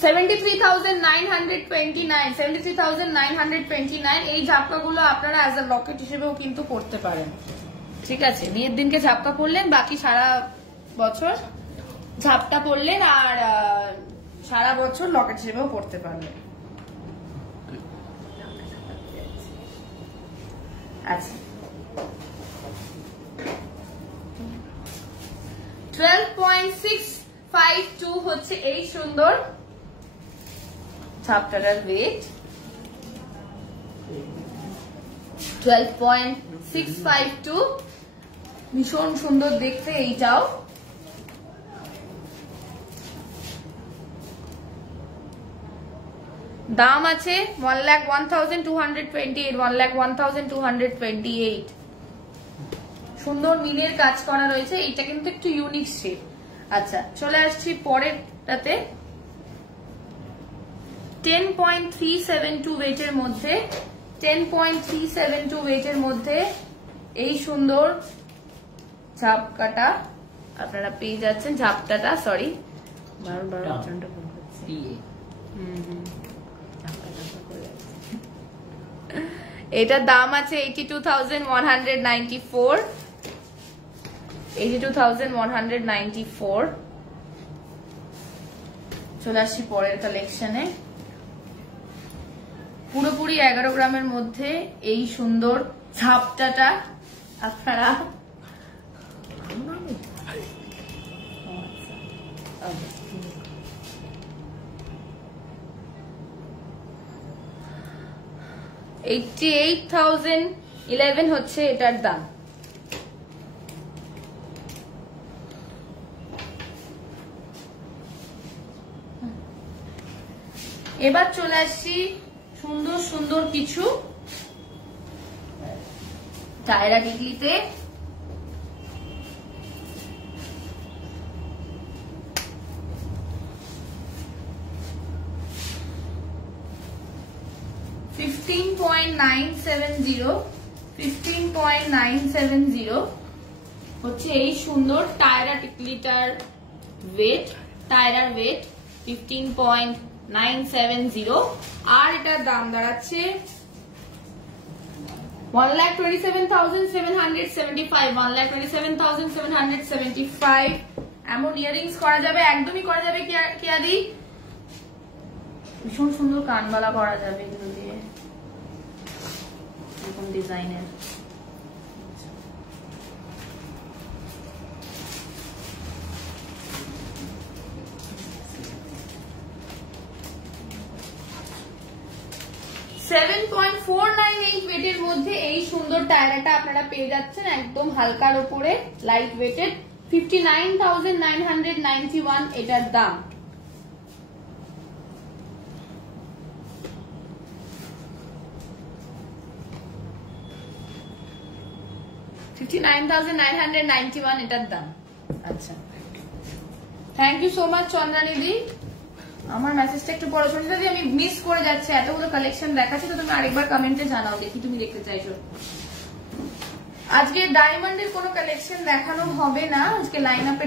73,929। এই ঝাপকাগুলো আপনারা অ্যাজ আ লকেট হিসেবেও কিন্তু পড়তে পারেন, ঠিক আছে? বিয়ের দিনকে ঝাপকা পরলেন, বাকি সারা বছর ঝাপটা পরলেন, আর সারা বছর লকেট হিসেবেও পড়তে পারবেন। আচ্ছা, 12.652 হচ্ছে এই সুন্দর ঝাপটাটার ওয়েট, 12.652, ভীষণ সুন্দর দেখতে এইটাও। দাম আছে 1,01,228, 1,01,228। সুন্দর মিনের কাজ করা রয়েছে, এটা কিন্তু একটু ইউনিক শেপ। আচ্ছা, চলে আসছি পরেরটাতে। 10.372 ওয়েটের মধ্যে, 10.372 ওয়েটের মধ্যে এই সুন্দর ঝাপকাটা আপনারা পেয়ে যাচ্ছেন। ঝাপটাটা, সরি, বারবার উচ্চারণটা ভুল হচ্ছে। এটার দাম আছে 82,194, 82,194। চলে আসছি পরের কালেকশনে। পুরোপুরি 11 গ্রামের মধ্যে এই সুন্দর ঝাপটাটা আপনারা $88,011 হচ্ছে এটার দাম। এবার চলে আসছি সুন্দর সুন্দর কিছু টায়রা টিকলিতে। $15.970 হচ্ছে এই সুন্দর টায়রা টিকলিটার ওয়েট, টায়রার ওয়েট 15.970, আর এটার দাম দাঁড়াচ্ছে 1,27,775, 1,27,775। এমন ইয়ারিংস করা যাবে, একদমই করা যাবে কিয়াদি, ভীষণ সুন্দর কানবালা করা যাবে এগুলো দিয়ে, এরকম ডিজাইনের। $7.498 ওয়েটের মধ্যে এই সুন্দর টায়রাটা আপনারা পেয়ে যাচ্ছেন, একদম হালকার উপরে, লাইট ওয়েটেড, 59,991 এটার দাম। 59,991 এটার দাম। আচ্ছা, thank you so much Chandrani di. আমার মেসেজটা একটু পড়াশোনা যদি আমি মিস করে যাচ্ছি, এতগুলো কালেকশন দেখাচ্ছি, তো তুমি আরেকবার কমেন্টে জানাও দেখি তুমি দেখতে চাইছো। আজকে ডায়মন্ডের কোনো কালেকশন দেখানো হবে না, আজকে লাইন আপে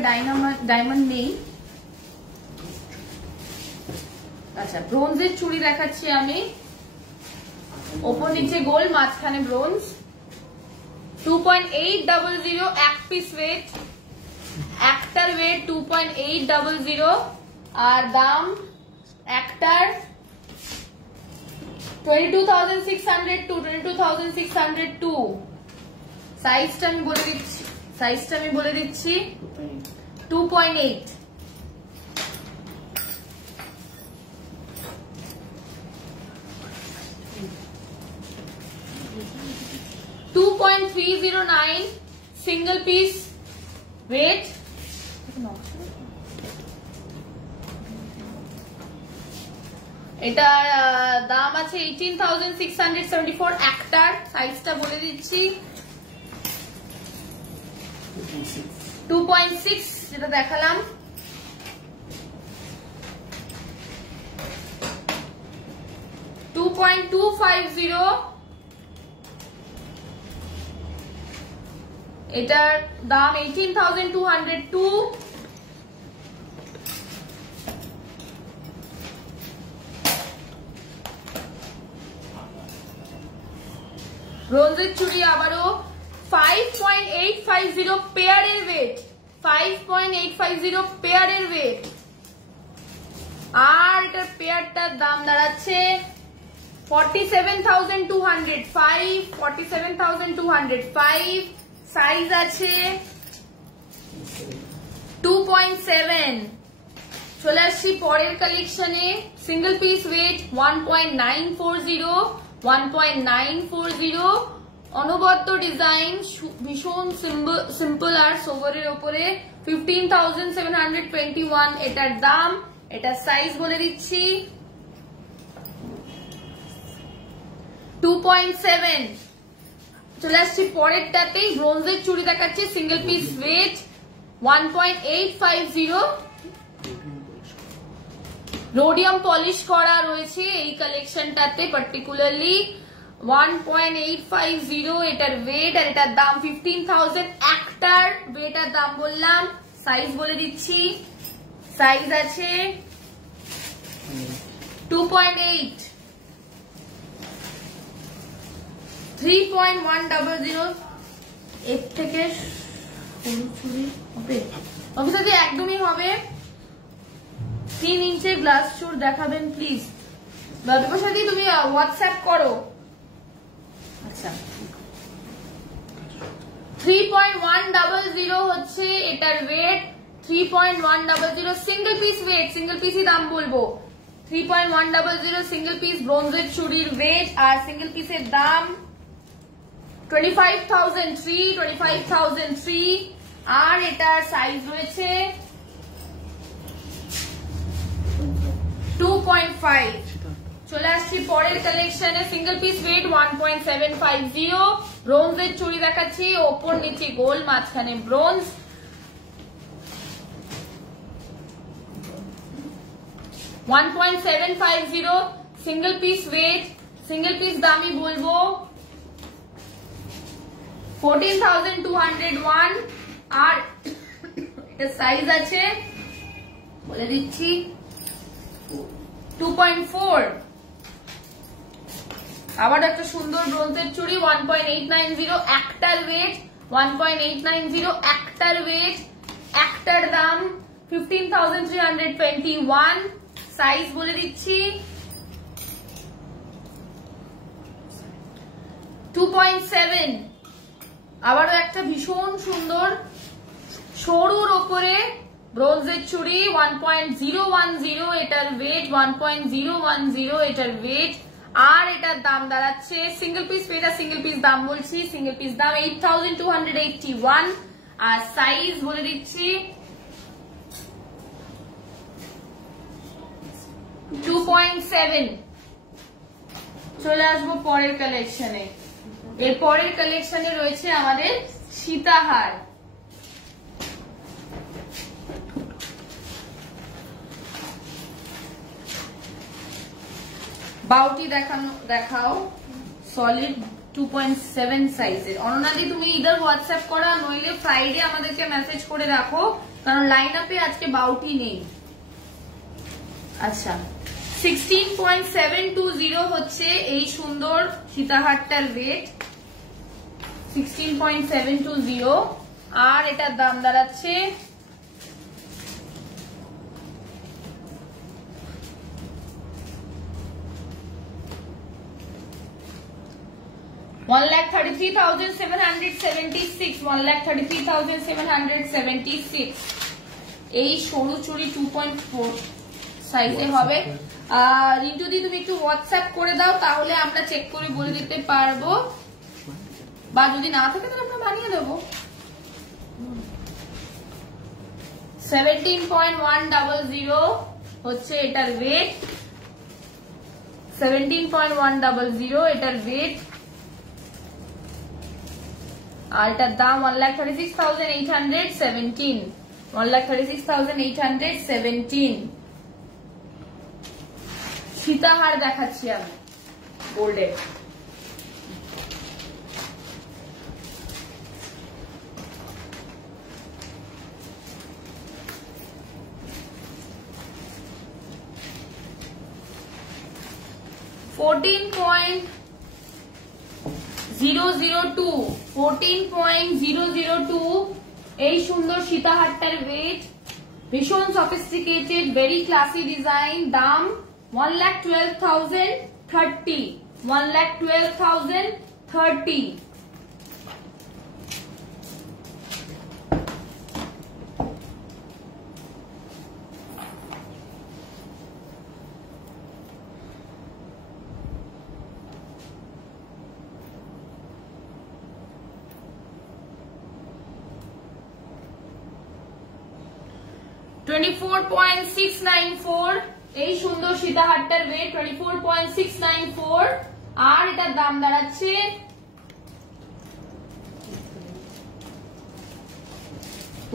ডায়মন্ড নেই। আচ্ছা, ব্রোঞ্জের চুড়ি দেখাচ্ছি আমি, ওপর নিচে গোল, মাঝখানে ব্রোঞ্জ, 2.800 এক পিস ওয়েট, একটার ওয়েট 2.800 আর দাম একটার 22,600 to 22,602। সাইজটা আমি বলে দিচ্ছি 2.8। 2.309 সিঙ্গেল পিস ওয়েট, এটা দাম আছে 18,674 একটার। সাইজটা বলে দিচ্ছি 2.6 যেটা দেখালাম। $2.250 এটার দাম 18,202। ব্রোঞ্জের চুড়ি আবারও 5.850 পেয়ারের ওয়েট, 5.850 পেয়ারের ওয়েট, আর এটার পেয়ারটার দাম দাঁড়াচ্ছে 47,205। 47,205। সাইজ আছে 2.7। চলে আসছি পরের কালেকশনে। সিঙ্গেল পিস ওয়েট 1.940, অনবদ্য ডিজাইন, ভীষণ সিম্পল আর সোভারের উপরে, 15,721 এটার দাম। এটা সাইজ বলে দিচ্ছি 2.7। চলে আসছি পরেরটাতেই, ব্রোঞ্জের চুড়ি দেখাচ্ছি, single piece weight 1.850, rhodium polish করা রয়েছে এই কালেকশনটাতে পার্টিকুলারলি। 1.850 এটার ওয়েট, আর এটার দাম 15,000 একটার ওয়েট আর দাম বললাম। সাইজ বলে দিচ্ছি, সাইজ আছে 2.8। 3.100 এর থেকে হবে একদমই হবে। 3 ইঞ্চের গ্লাস চুর দেখাবেন প্লিজ, ব্যবসাদি তুমি হোয়াটসঅ্যাপ করো। আচ্ছা, 3.100 হচ্ছে এটার weight, 3.100 single piece weight, single পিসই দাম বলবো। 3.100 সিঙ্গেল পিস ব্রোঞ্জের চুড়ির ওয়েট, আর সিঙ্গেল পিসের দাম 25,003। আর এটার সাইজ রয়েছে 2.5। চলে আসছি পরের কালেকশনে। সিঙ্গেল পিস ওয়েট 1.750, ব্রোঞ্জের চুড়ি দেখাচ্ছি, ওপর নিচে গোল, মাঝখানে bronze, 1.750 single piece weight. Single piece দামই বলবো 14,201। আর এর সাইজ আছে বলে দিচ্ছি 2.4। আবার একটা সুন্দর ব্রোঞ্জের চুড়ি 1.890 একটার ওয়েট, 1.890 একটার ওয়েট, একটার দাম 15,321। সাইজ বলে দিচ্ছি 2.7। আবারও একটা ভীষণ সুন্দর সরুর ওপরে ব্রোঞ্জের চুড়ি 1.010 এটার ওয়েট, 1.010 এটার ওয়েট, আর এটার দাম দাঁড়াচ্ছে সিঙ্গেল পিস ওয়েট আর সিঙ্গেল পিস দাম বলছি, সিঙ্গেল পিস দাম 8,281। আর সাইজ বলে দিচ্ছি 2.7। চলে আসবো পরের কালেকশনে। এর পরের কালেকশনে রয়েছে আমাদের সীতাহার, বাউটি দেখাও সলিড 2.7 সাইজের। অননাদি তুমি ইদার হোয়াটসঅ্যাপ করা নইলে ফ্রাইডে আমাদেরকে মেসেজ করে রাখো, কারণ লাইন আপে আজকে বাউটি নেই। আচ্ছা 16.720 হচ্ছে এই সুন্দর সীতাহারটার ওয়েট, 16.720, আর এটার দাম দাঁড়াচ্ছে 1,33,776, 1,33,776। এই সরু চুড়ি 2.4 সাইজে হবে। রিন্টু দি তুমি একটু হোয়াটসঅ্যাপ করে দাও, তাহলে আমরা চেক করে বলে দিতে পারবো, বা যদি না থাকে তাহলে আমরা বানিয়ে দেবো। 17.100 হচ্ছে এটার ওয়েট, 17.100 এটার ওয়েট, আর এটার দাম 1,36,817, 1,36,817। সীতাহার দেখাচ্ছি আমি গোল্ডের। $14.002 এই সুন্দর সীতাহারটার ওয়েট, ভীষণ সফিস্টিকেটেড, ভেরি ক্লাসি ডিজাইন, দাম 1,12,030, 1,12,030। $24.694 এই সুন্দর সীতাহারটার ওয়েট, 24.694, আর এটার দাম দাঁড়াচ্ছে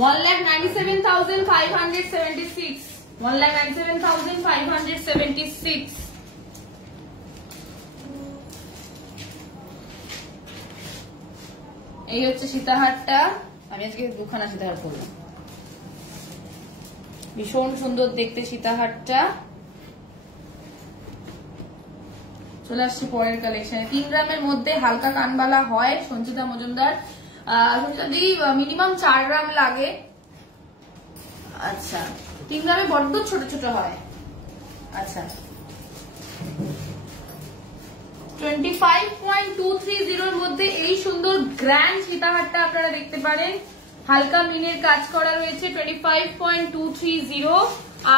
1,97,576, 1,97,576। এই হচ্ছে সীতাহারটা। আমি আজকে দুখানা সীতাহার করলাম, ভীষণ সুন্দর দেখতে সীতাহারটা। চলে আসছি পরের কালেকশনে। 3 গ্রামের মধ্যে হালকা কানবালা হয় সঞ্চিতা মজুমদার। সঞ্চিতাদি মিনিমাম 4 গ্রাম লাগে। আচ্ছা 3 গ্রামে বড্ড ছোট ছোট হয়। আচ্ছা 25.230 এর মধ্যে এই সুন্দর গ্র্যান্ড সীতাহারটা আপনারা দেখতে পারেন। হালকা মিনের কাজ করা রয়েছে, 25.230,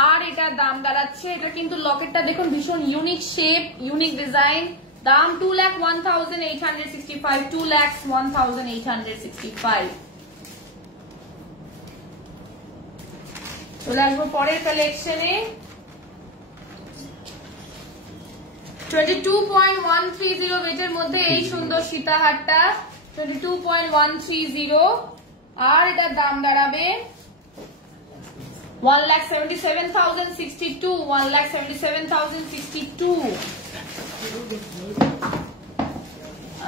আর এটার দাম দাঁড়াচ্ছে, এটা কিন্তু লকেটটা দেখুন ভীষণ ইউনিক শেপ, ইউনিক ডিজাইন, দাম 2,01,865, 2,01,865। চলে আসবো পরের কালেকশনে। 22.130 ওয়েটের মধ্যে এই সুন্দর সীতাহারটা, 22.130, আর এটার দাম দাঁড়াবে 1,77,062, 1,77,062।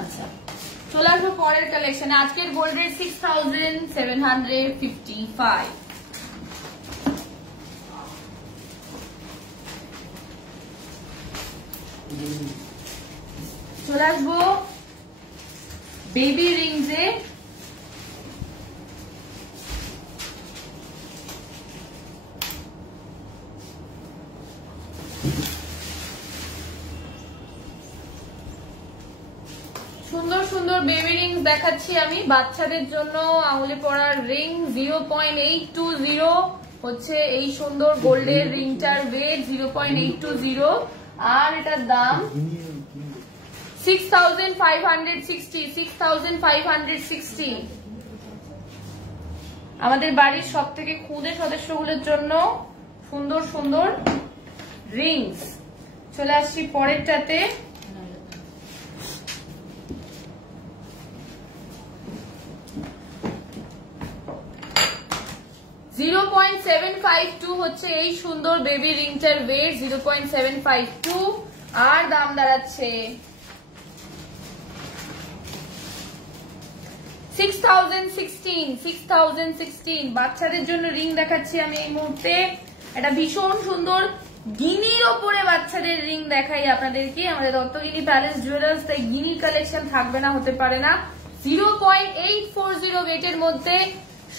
আচ্ছা চলে আসবো পরের কালেকশনে। আজকের গোল্ড রেট 6,755। চলে আসবো বেবি রিংসে। সুন্দর সুন্দর বেবি রিংস দেখাচ্ছি আমি বাচ্চাদের জন্য। আঙুলে পরার রিং 0.820 হচ্ছে এই সুন্দর গোল্ডের রিংটার ওয়েট, 0.820, আর এটার দাম 6,560, 6,560। আমাদের বাড়ির সব থেকে ক্ষুদে সদস্যগুলোর জন্য সুন্দর সুন্দর রিংস। চলে আসছি পরেরটাতে। 0.752 হচ্ছে এই সুন্দর বেবি রিংটার ওয়েট, 0.752, আর দাম দাঁড়াচ্ছে 6016। বাচ্চাদের জন্য রিং দেখাচ্ছি আমি এই মুহূর্তে। এটা ভীষণ সুন্দর গিনির ওপরে বাচ্চাদের রিং দেখাই আপনাদেরকে, আমাদের দত্তগিনি প্যালেস জুয়েলার্স, তাই গিনির কালেকশন থাকবে না, হতে পারে না। 0.840 ওয়েটের মধ্যে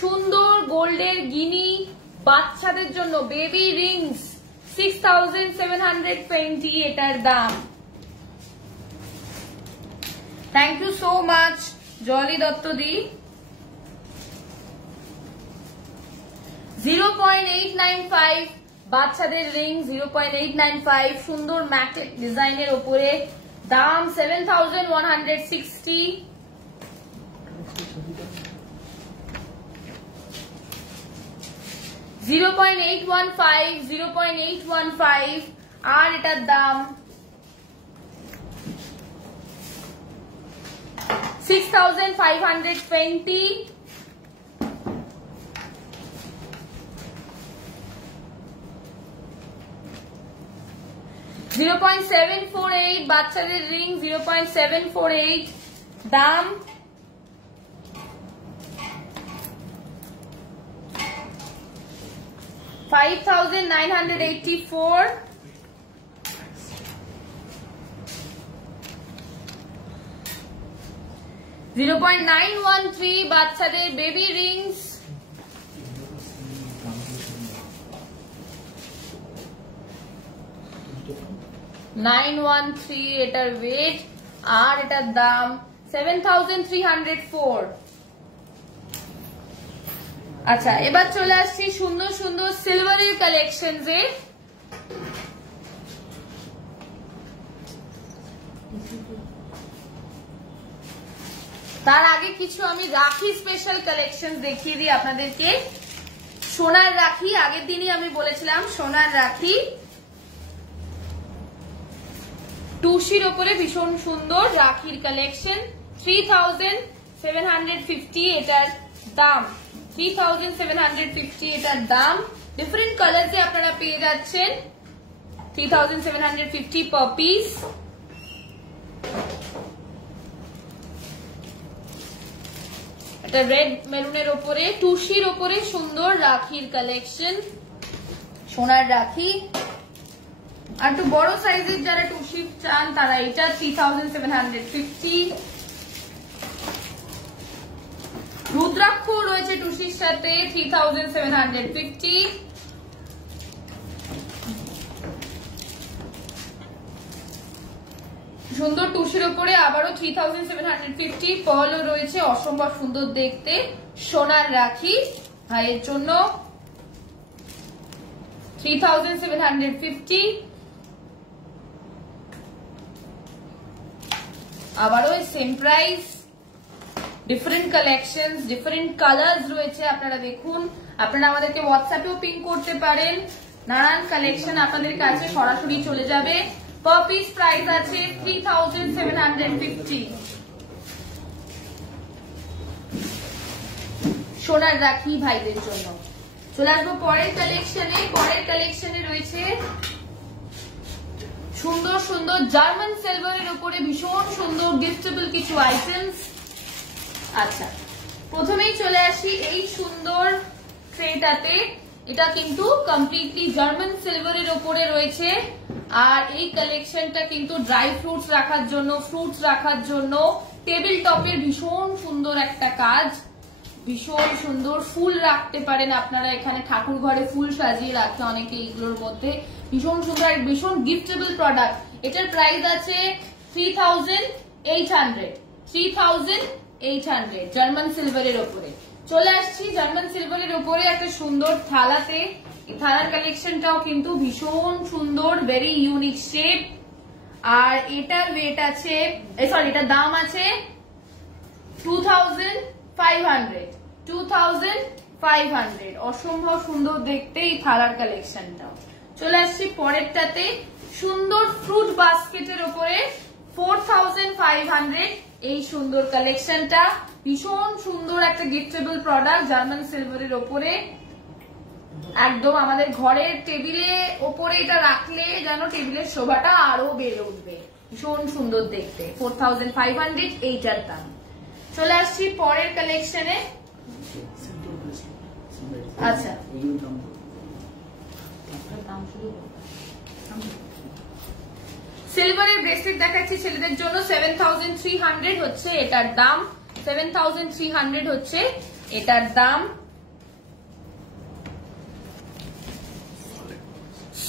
সুন্দর গোল্ডের গিনি বাচ্চাদের জন্য বেবি রিংস, 6720 এটার দাম। Thank you so much Jolly Dutta di. 0.895 বাচ্চাদের রিং, 0.895, সুন্দর ম্যাটেড ডিজাইনের উপরে, দাম 7160। 0.815, আর এটার দাম 6520। 0.748 বাচ্চাদের রিং, 0.748, দাম 5984। 0.913 বাচ্চাদের বেবি রিংস, 913 এটার ওয়েট, আর এটার দাম 7304। আচ্ছা, এবার চলে আসছি সুন্দর সুন্দর সিলভারের কালেকশন এ। তার আগে কিছু আমি রাখি স্পেশাল কালেকশন দেখিয়ে দিই আপনাদেরকে। সোনার রাখি, আগের দিনই আমি বলেছিলাম সোনার রাখি, টুসির ওপরে ভীষণ সুন্দর রাখির কালেকশন, 3750 এটার দাম, 3750 এটার দাম। ডিফারেন্ট কালার্সে আপনারা পেয়ে যাচ্ছেন, 3750 পার পিস। এটা রেড মেরুনের ওপরে টুসির ওপরে সুন্দর রাখির কালেকশন, সোনার রাখি। আর একটু বড় সাইজের যারা টুসি চান তারা এটা 3750। রুদ্রাক্ষ রয়েছে টুসির সাথে, 3750। সুন্দর টুসির ওপরে আবারও 3750। পার্লও রয়েছে, অসম্ভব সুন্দর দেখতে, সোনার রাখি ভাইয়ের জন্য, 3750। আবারও same price, different collection, different colours রয়েছে, আপনারা দেখুন। আপনারা আমাদেরকে হোয়াটসঅ্যাপেও পিং করতে পারেন, নানান কালেকশন আপনাদের কাছে সরাসরি চলে যাবে। পার পিস প্রাইস আছে 3750। সোনার রাখি ভাইদের জন্য। চলে আসবো পরের কালেকশনে। পরের কালেকশনে রয়েছে সুন্দর সুন্দর জার্মান সিলভারের উপরে ভীষণ সুন্দর গিফটেবল কিছু আইটেমস। আচ্ছা, প্রথমেই চলে আসি এই সুন্দর ট্রেটাতে। এটা কিন্তু কমপ্লিটলি জার্মান সিলভারের উপরে রয়েছে, আর এই কালেকশনটা কিন্তু ড্রাই ফ্রুটস রাখার জন্য, ফ্রুটস রাখার জন্য, টেবিল টপের ভীষণ সুন্দর একটা কাজ, ভীষণ সুন্দর। ফুল রাখতে পারেন আপনারা এখানে, ঠাকুর ঘরে ফুল সাজিয়ে রাখে অনেকে এইগুলোর মধ্যে, ভীষণ সুন্দর, ভীষণ গিফটেবল প্রোডাক্ট। এটার প্রাইস আছে 3800 জার্মান সিলভারের উপরে। চলে আসছি জার্মান সিলভারের উপরে একটা সুন্দর থালাতে। এই থালার কালেকশনটাও কিন্তু ভীষণ সুন্দর, ভেরি ইউনিক শেপ। আর এটার ওয়েট আছে, সরি, এটার দাম আছে 2500। অসম্ভব সুন্দর দেখতে এই থালার কালেকশনটাও। চলে আসছি পরেরটাতে, সুন্দর ফ্রুট বাস্কেটের উপরে 4500 এই সুন্দর কালেকশনটা, ভীষণ সুন্দর একটা গিফটেবল প্রোডাক্ট জার্মান সিলভারের উপরে। একদম আমাদের ঘরের টেবিলে ওপরে এটা রাখলে যেন টেবিলের শোভাটা আরো বেড়ে উঠবে, ভীষণ সুন্দর দেখতে। 4500 এইটার দাম। চলে আসছি পরের কালেকশনে। আচ্ছা সিলভারের ব্রেসলেট দেখাচ্ছি ছেলেদের জন্য। 7300 হচ্ছে এটার দাম। 7300 হচ্ছে এটার দাম।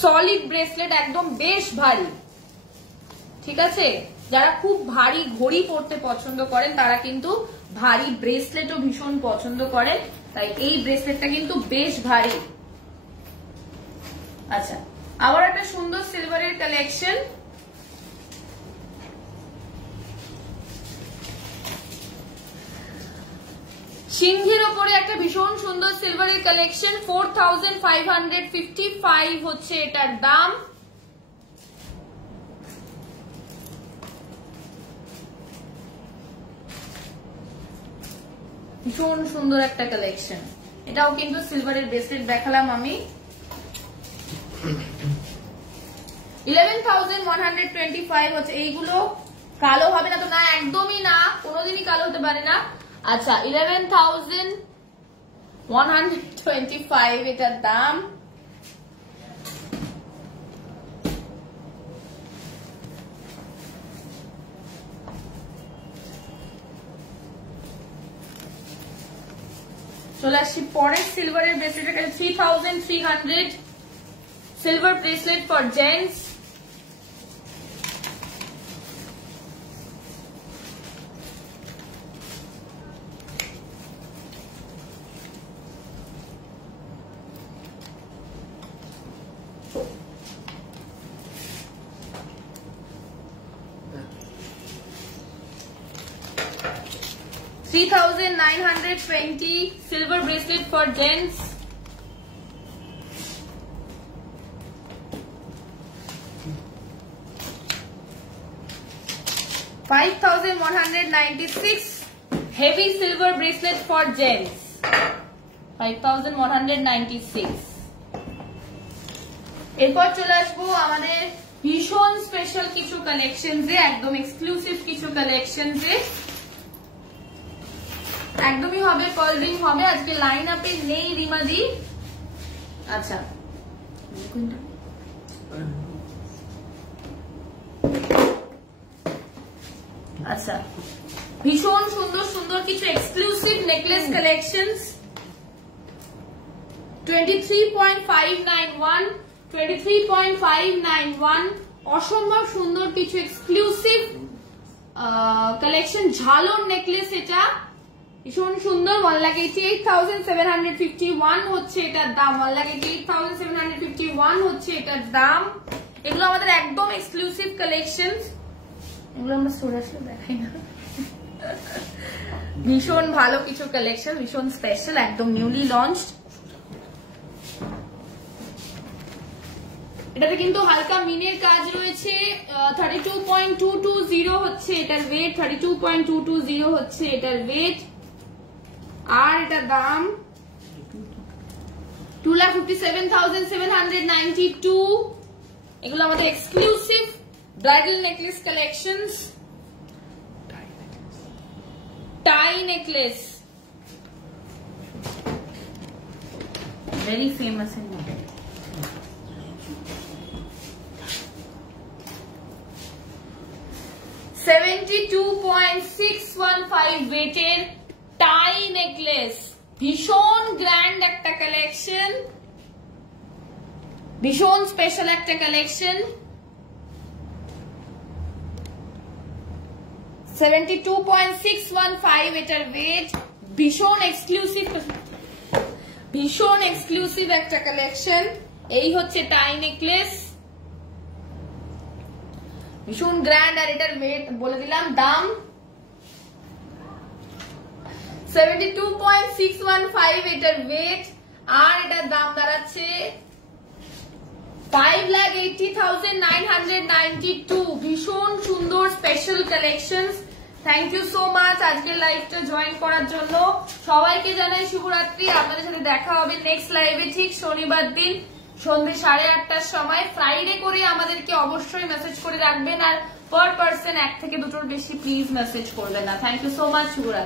সলিড ব্রেসলেট, একদম বেশ ভারী, ঠিক আছে। যারা খুব ভারী ঘড়ি পরতে পছন্দ করেন তারা কিন্তু ভারী ব্রেসলেটও ভীষণ পছন্দ করেন, তাই এই ব্রেসলেটটা কিন্তু বেশ ভারী। আচ্ছা আবার একটা সুন্দর সিলভারের কালেকশন। সিংহের ওপরে একটা ভীষণ সুন্দর সিলভারের কালেকশন। 4555 হচ্ছে এটার দাম। ভীষণ সুন্দর একটা কালেকশন। এটাও কিন্তু সিলভারের ব্রেসলেট দেখালাম আমি। 11125 হচ্ছে। এইগুলো কালো হবে না তো? না, একদমই না, কোনোদিনই কালো হতে পারে না। আচ্ছা 11125 এটার দাম। চলে আসছি পরের সিলভারের ব্রেসলেটের কাছে। 3300 silver bracelet for gents. $3,920 silver bracelet for gents. $5,196 heavy silver bracelet for gents. 5,196. এরপর চলে আসবো আমাদের ভীষণ স্পেশাল কিছু কালেকশনসে, একদম এক্সক্লুসিভ কিছু কালেকশনসে। একদমই হবে পার্ল রিং হবে। আজকে লাইন আপে নেই রিমাদি। আচ্ছা আচ্ছা ভীষণ সুন্দর সুন্দর কিছু এক্সক্লুসিভ নেকলেস কালেকশনস। 23.591 অসম্ভব সুন্দর কিছু এক্সক্লুসিভ কালেকশন। ঝালর নেকলেস, এটা ভীষণ সুন্দর। 1,88,751 হচ্ছে এটার দাম। 1,88,751 হচ্ছে এটার দাম। এগুলো আমাদের একদম এক্সক্লুসিভ কালেকশন, এগুলো আমরা সরাসরি দেখাই না। ভীষণ ভালো কিছু কালেকশন, ভীষণ স্পেশাল, একদম নিউলি লঞ্চড। এটাতে কিন্তু হালকা মিনের কাজ রয়েছে। 32.220 হচ্ছে এটার ওয়েট। 32.220 হচ্ছে এটার ওয়েট। আর এটার দাম 2,57,792। এগুলো আমাদের exclusive bridal necklace collections. Tie necklace, very famous in market. $72.615 ওয়েটের টাই নেকলেস, ভীষণ গ্র্যান্ড একটা কালেকশন, ভীষণ স্পেশাল একটা কালেকশন। 72.615 এটার ওয়েট। ভীষণ এক্সক্লুসিভ, ভীষণ এক্সক্লুসিভ একটা কালেকশন। এই হচ্ছে টাই নেকলেস, ভীষণ গ্র্যান্ড। আর এটার ওয়েট বলে দিলাম, দাম 72.615 এটার ওয়েট। আর এটার দাম দাঁড়াচ্ছে 5,80,992। ভীষণ সুন্দর special collection. Thank you so much আজকের লাইভটা জয়েন করার জন্য। সবাইকে জানাই শুভরাত্রি। আপনাদের সাথে দেখা হবে নেক্সট লাইভে ঠিক শনিবার দিন সন্ধ্যে 8:30টার সময়। ফ্রাইডে করে আমাদেরকে অবশ্যই মেসেজ করে রাখবেন, আর পার পার্সন 1 থেকে 2টোর বেশি প্লিজ মেসেজ করবেন না। থ্যাংক ইউ সো মাচ, শুভরাত্রি।